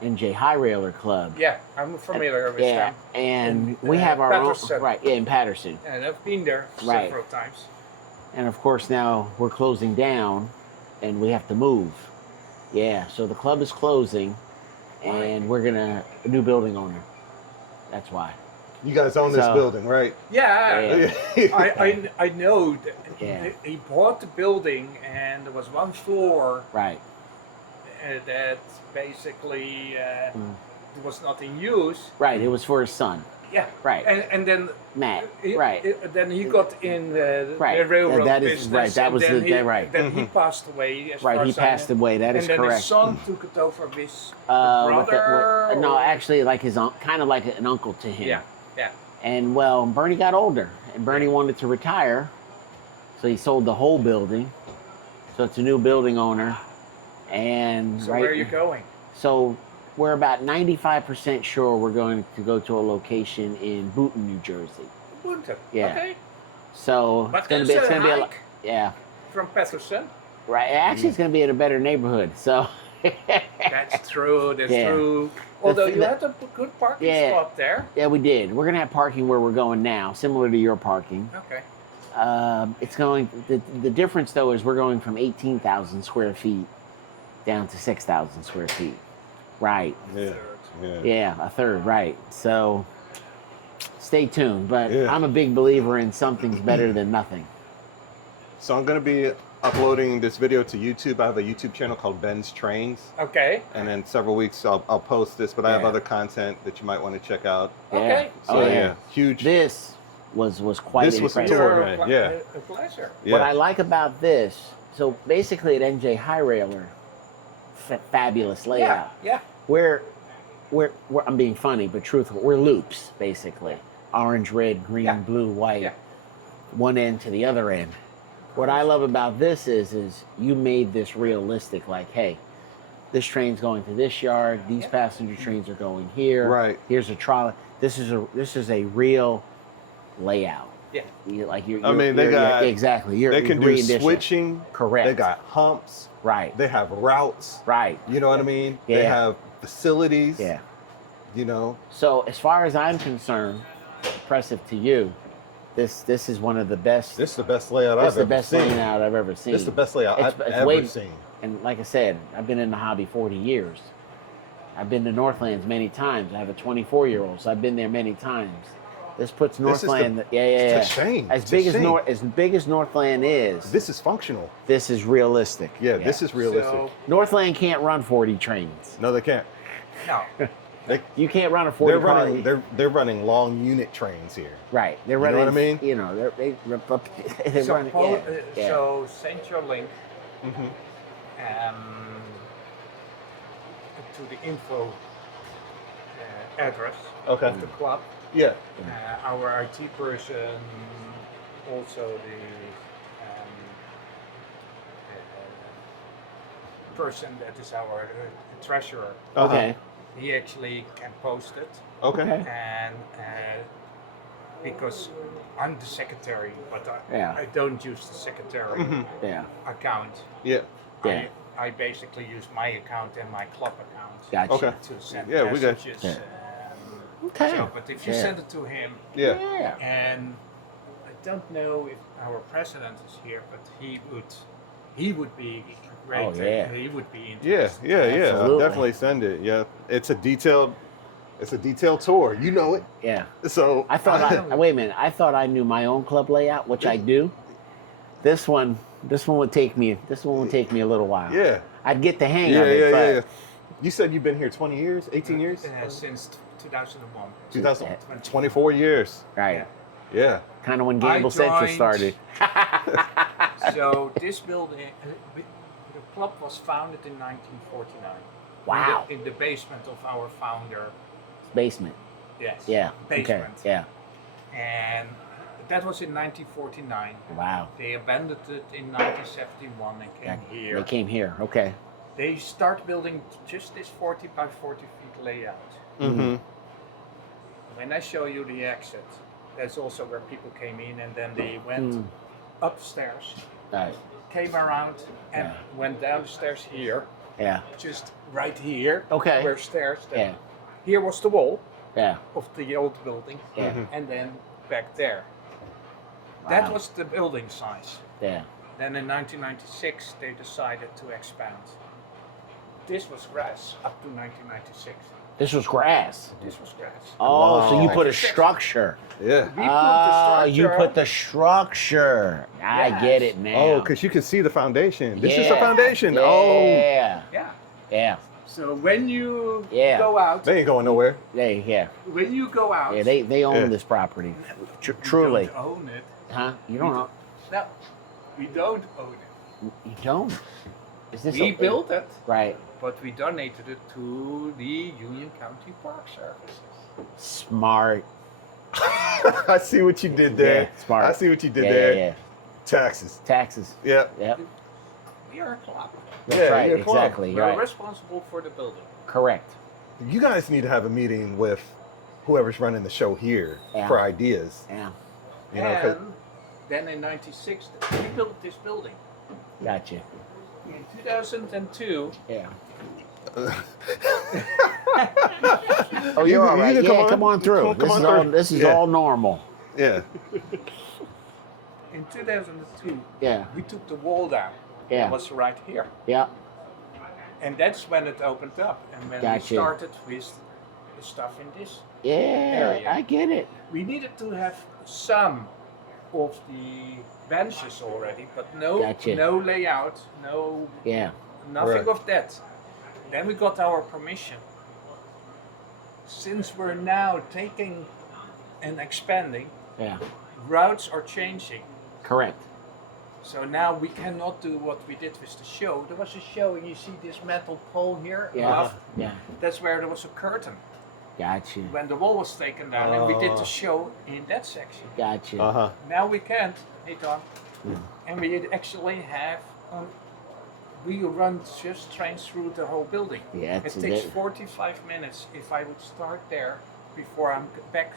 NJ High Railer Club. Yeah, I'm familiar with Yeah, them. and In, we have our Patterson. own. Right, yeah, in Patterson. And I've been there Right. several times. And of course, now we're closing down and we have to move. Yeah, so the club is closing and we're a new building owner. That's why. You guys own this So- building, right? Yeah, I know that Yeah. he bought the building and there was one floor Right. that basically was not in use. Right. It was for his son. Yeah. Right. And then Matt. Right. then he got in the Right. railroad That is business. right. That and was then the he, right. Then he passed away. As Right. far He as I passed know. away. That is and then correct. his son took it over with his With brother. no, or- actually, like his kind of like an uncle to him. Yeah. Yeah. And well, Bernie got older, and Bernie wanted to retire, so he sold the whole building. So it's a new building owner, and So where are you going? So we're about 95% sure we're going to go to a location in Boonton, New Jersey. Boonton. Yeah. Okay. So But it's going to be it's a a lot. hike. Yeah, From Patterson. right. Actually, it's going to be in a better neighborhood. So That's true. That's Yeah. true. Although you the- had a good parking Yeah. spot there. yeah, we did. We're going to have parking where we're going now, similar to your parking. Okay. It's going. The difference though is we're going from 18,000 square feet down to 6,000 square feet. Right. Yeah. Yeah. Yeah, a third. Right. So stay tuned. But Yeah. I'm a big believer in something's better than nothing. So I'm going to be uploading this video to YouTube. I have a YouTube channel called Ben's Trains. Okay. And in several weeks, I'll post this, but I have Yeah. other content that you might want to check out. Yeah. Okay. So Oh, yeah, huge. This was quite This was a impressive. tour, You're man. Yeah. A pleasure. Yeah. What I like about this, so basically at NJ High Railer, fabulous layout. Yeah. We're I'm being funny, but truthful. We're loops basically, orange, red, green, Yeah. blue, white, Yeah. one end to the other end. What I love about this is you made this realistic. Like, hey, this train's going to this yard. These passenger trains are going here. Right. Here's a trolley. This is a real layout. Yeah. I mean, they got exactly. You're they can do rendition. switching. Correct. They got humps. Right. They have routes. Right. You know what I mean? Yeah. They have facilities. Yeah. You know. So as far as I'm concerned, impressive to you. This is one of the best. This is the best layout This I've is the ever best seen. layout I've ever seen. This is the best layout I've ever way- seen. And like I said, I've been in the hobby 40 years. I've been to Northlands many times. I have a 24-year-old, so I've been there many times. This puts This is the- Northland. it's a shame. As It's big a as shame. as big as Northland is, This is functional. this is realistic. Yeah, this is realistic. So, Northland can't run 40 trains. No, they can't. no. You can't run a 40 They're car. running. They're running long unit trains here. Right. They're You know running. what I mean? You know, they So, run. Yeah. so send your link Mm-hmm. to the info address Okay. of the club. Yeah. Our IT person, also the person that is our treasurer. Okay. He actually can post it, Okay. Okay. and because I'm the secretary, but Yeah. I don't use the secretary Yeah. account. Yeah. Yeah. I basically use my account and my club account Gotcha. Okay. to send Yeah, we got messages. you. Okay. So, but if you Yeah. send it to him, Yeah. Yeah. and I don't know if our president is here, but he would be great. Oh, yeah. He would be Yeah. interested. Yeah. Yeah. I'll Absolutely. definitely send it. Yeah. It's a detailed tour. You know it. Yeah. So I thought wait a minute. I thought I knew my own club layout, which I do. This one would take me a little while. Yeah. I'd get the hang Yeah. of it, Yeah. but Yeah. You said you've been here 20 years, 18 years, Since 2001. 24 years. right. Yeah. Kind of when I Gamble Central joined- started. So this building, the club was founded in 1949. Wow. In the basement of our founder. Basement. Yes. Yeah. Basement. Okay. Yeah. And that was in 1949. Wow. They abandoned it in 1971 and came here. They came here. Okay. They start building just this 40 by 40 feet layout. Mm-hmm. When I show you the exit, that's also where people came in, and then they went upstairs, Right. came around, and Yeah. went down the stairs here, Yeah. just right here. Okay. Where stairs. Then Yeah. here was the wall Yeah. of the old building, Yeah. and then back there. Wow. That was the building size. Yeah. Then in 1996, they decided to expand. This was grass up to 1996. This was grass. This was grass. Oh, so you Wow. put a structure. Yeah. We put the Ah, you structure- put the structure. I Yes. get it now. Oh, because you can see the foundation. This is the Yeah. foundation. Yeah. Oh, Yeah. Yeah. So when you Yeah. go out, they ain't going nowhere. Yeah. when you go out, Yeah. They own Yeah. this property. we Truly. don't own it. Huh? You don't know. No, we don't own it. You don't. Is this We built it, right? but we donated it to the Union County Park Services. Smart. I see what you did there. Yeah, smart. I see what you did Yeah, there. yeah. Taxes. Taxes. Yeah. Yep. We are a club. That's Yeah, right. you're a club. Exactly. We're Right. responsible for the building. Correct. You guys need to have a meeting with whoever's running the show here Yeah. for ideas. Yeah. You know, 'cause- And then in '96, we built this building. Gotcha. In 2002, Yeah. Oh, you're all right. can Yeah, come on through. Come on through. This is Yeah. all normal. Yeah. in 2002, Yeah. we took the wall down. Yeah. It was right here. Yeah. And that's when it opened up. And when Gotcha. we started with the stuff in this, Yeah. Area. I get it. we needed to have some of the benches already, but no Gotcha. no layout, no Yeah. nothing Right. of that. Then we got our permission. Since we're now taking and expanding, Yeah. routes are changing. Correct. So now we cannot do what we did with the show. There was a show, and you see this metal pole here Yeah. above. Yeah. That's where there was a curtain. Gotcha. When the wall was taken down, and we did Oh. the show in that section. Gotcha. Uh huh. Now we can't. Hey Tom. Yeah. And we actually have a we run just trains through the whole building. Yeah, It takes 45 minutes if I would start there before I'm back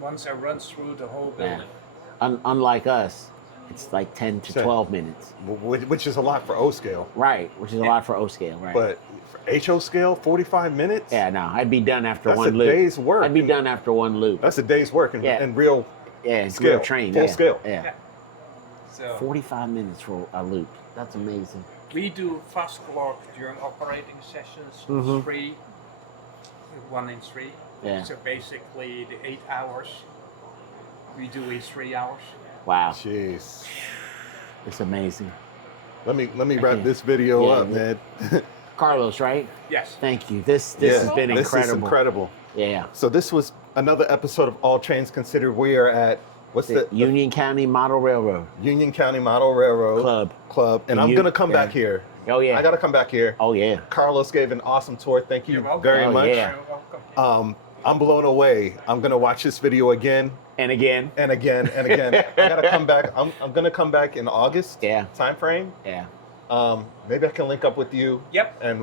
once I run through the whole Yeah. building. Unlike us, it's like 10 to 12 minutes. Which is a lot for O scale. Right, which is a lot for O scale, right? But for HO scale, 45 minutes? yeah, no, I'd be done after That's one a loop. day's work. I'd be done after one loop. That's a day's work in, Yeah. in real Yeah, it's scale, real train. full yeah. scale. Yeah. Yeah. So 45 minutes for a loop. That's amazing. we do fast clock during operating sessions, Mhm. 3, 1 in 3. Yeah. So basically the 8 hours we do is 3 hours. Wow, Jeez. it's amazing. Let me wrap Okay. this video Yeah, up, yeah. man. Carlos, right? Yes. Thank you. This has been This incredible. is incredible. Yeah. So this was another episode of All Trains Considered. We are at what's The the Union County Model Railroad Union County Model Railroad Club. and The I'm U- gonna come yeah. back here. Oh yeah. I gotta come back here. Oh yeah. Carlos gave an awesome tour. Thank you You're welcome. very Oh, much. yeah. You're welcome. I'm blown away. I'm gonna watch this video again And again. and again and again. I gotta come back. I'm gonna come back in August Yeah. time frame. Yeah. Maybe I can link up with you. Yep. And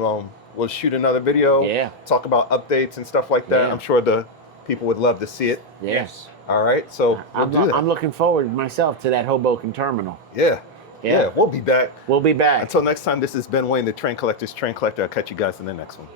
we'll shoot another video. Yeah. Talk about updates and stuff like that. Yeah. I'm sure the people would love to see it. Yeah. Yes. All right. So we'll do that. I'm looking forward myself to that Hoboken terminal. Yeah. Yeah. We'll be back. We'll be back. Until next time, this is Ben Wayne, the Train Collector's Train Collector. I'll catch you guys in the next one.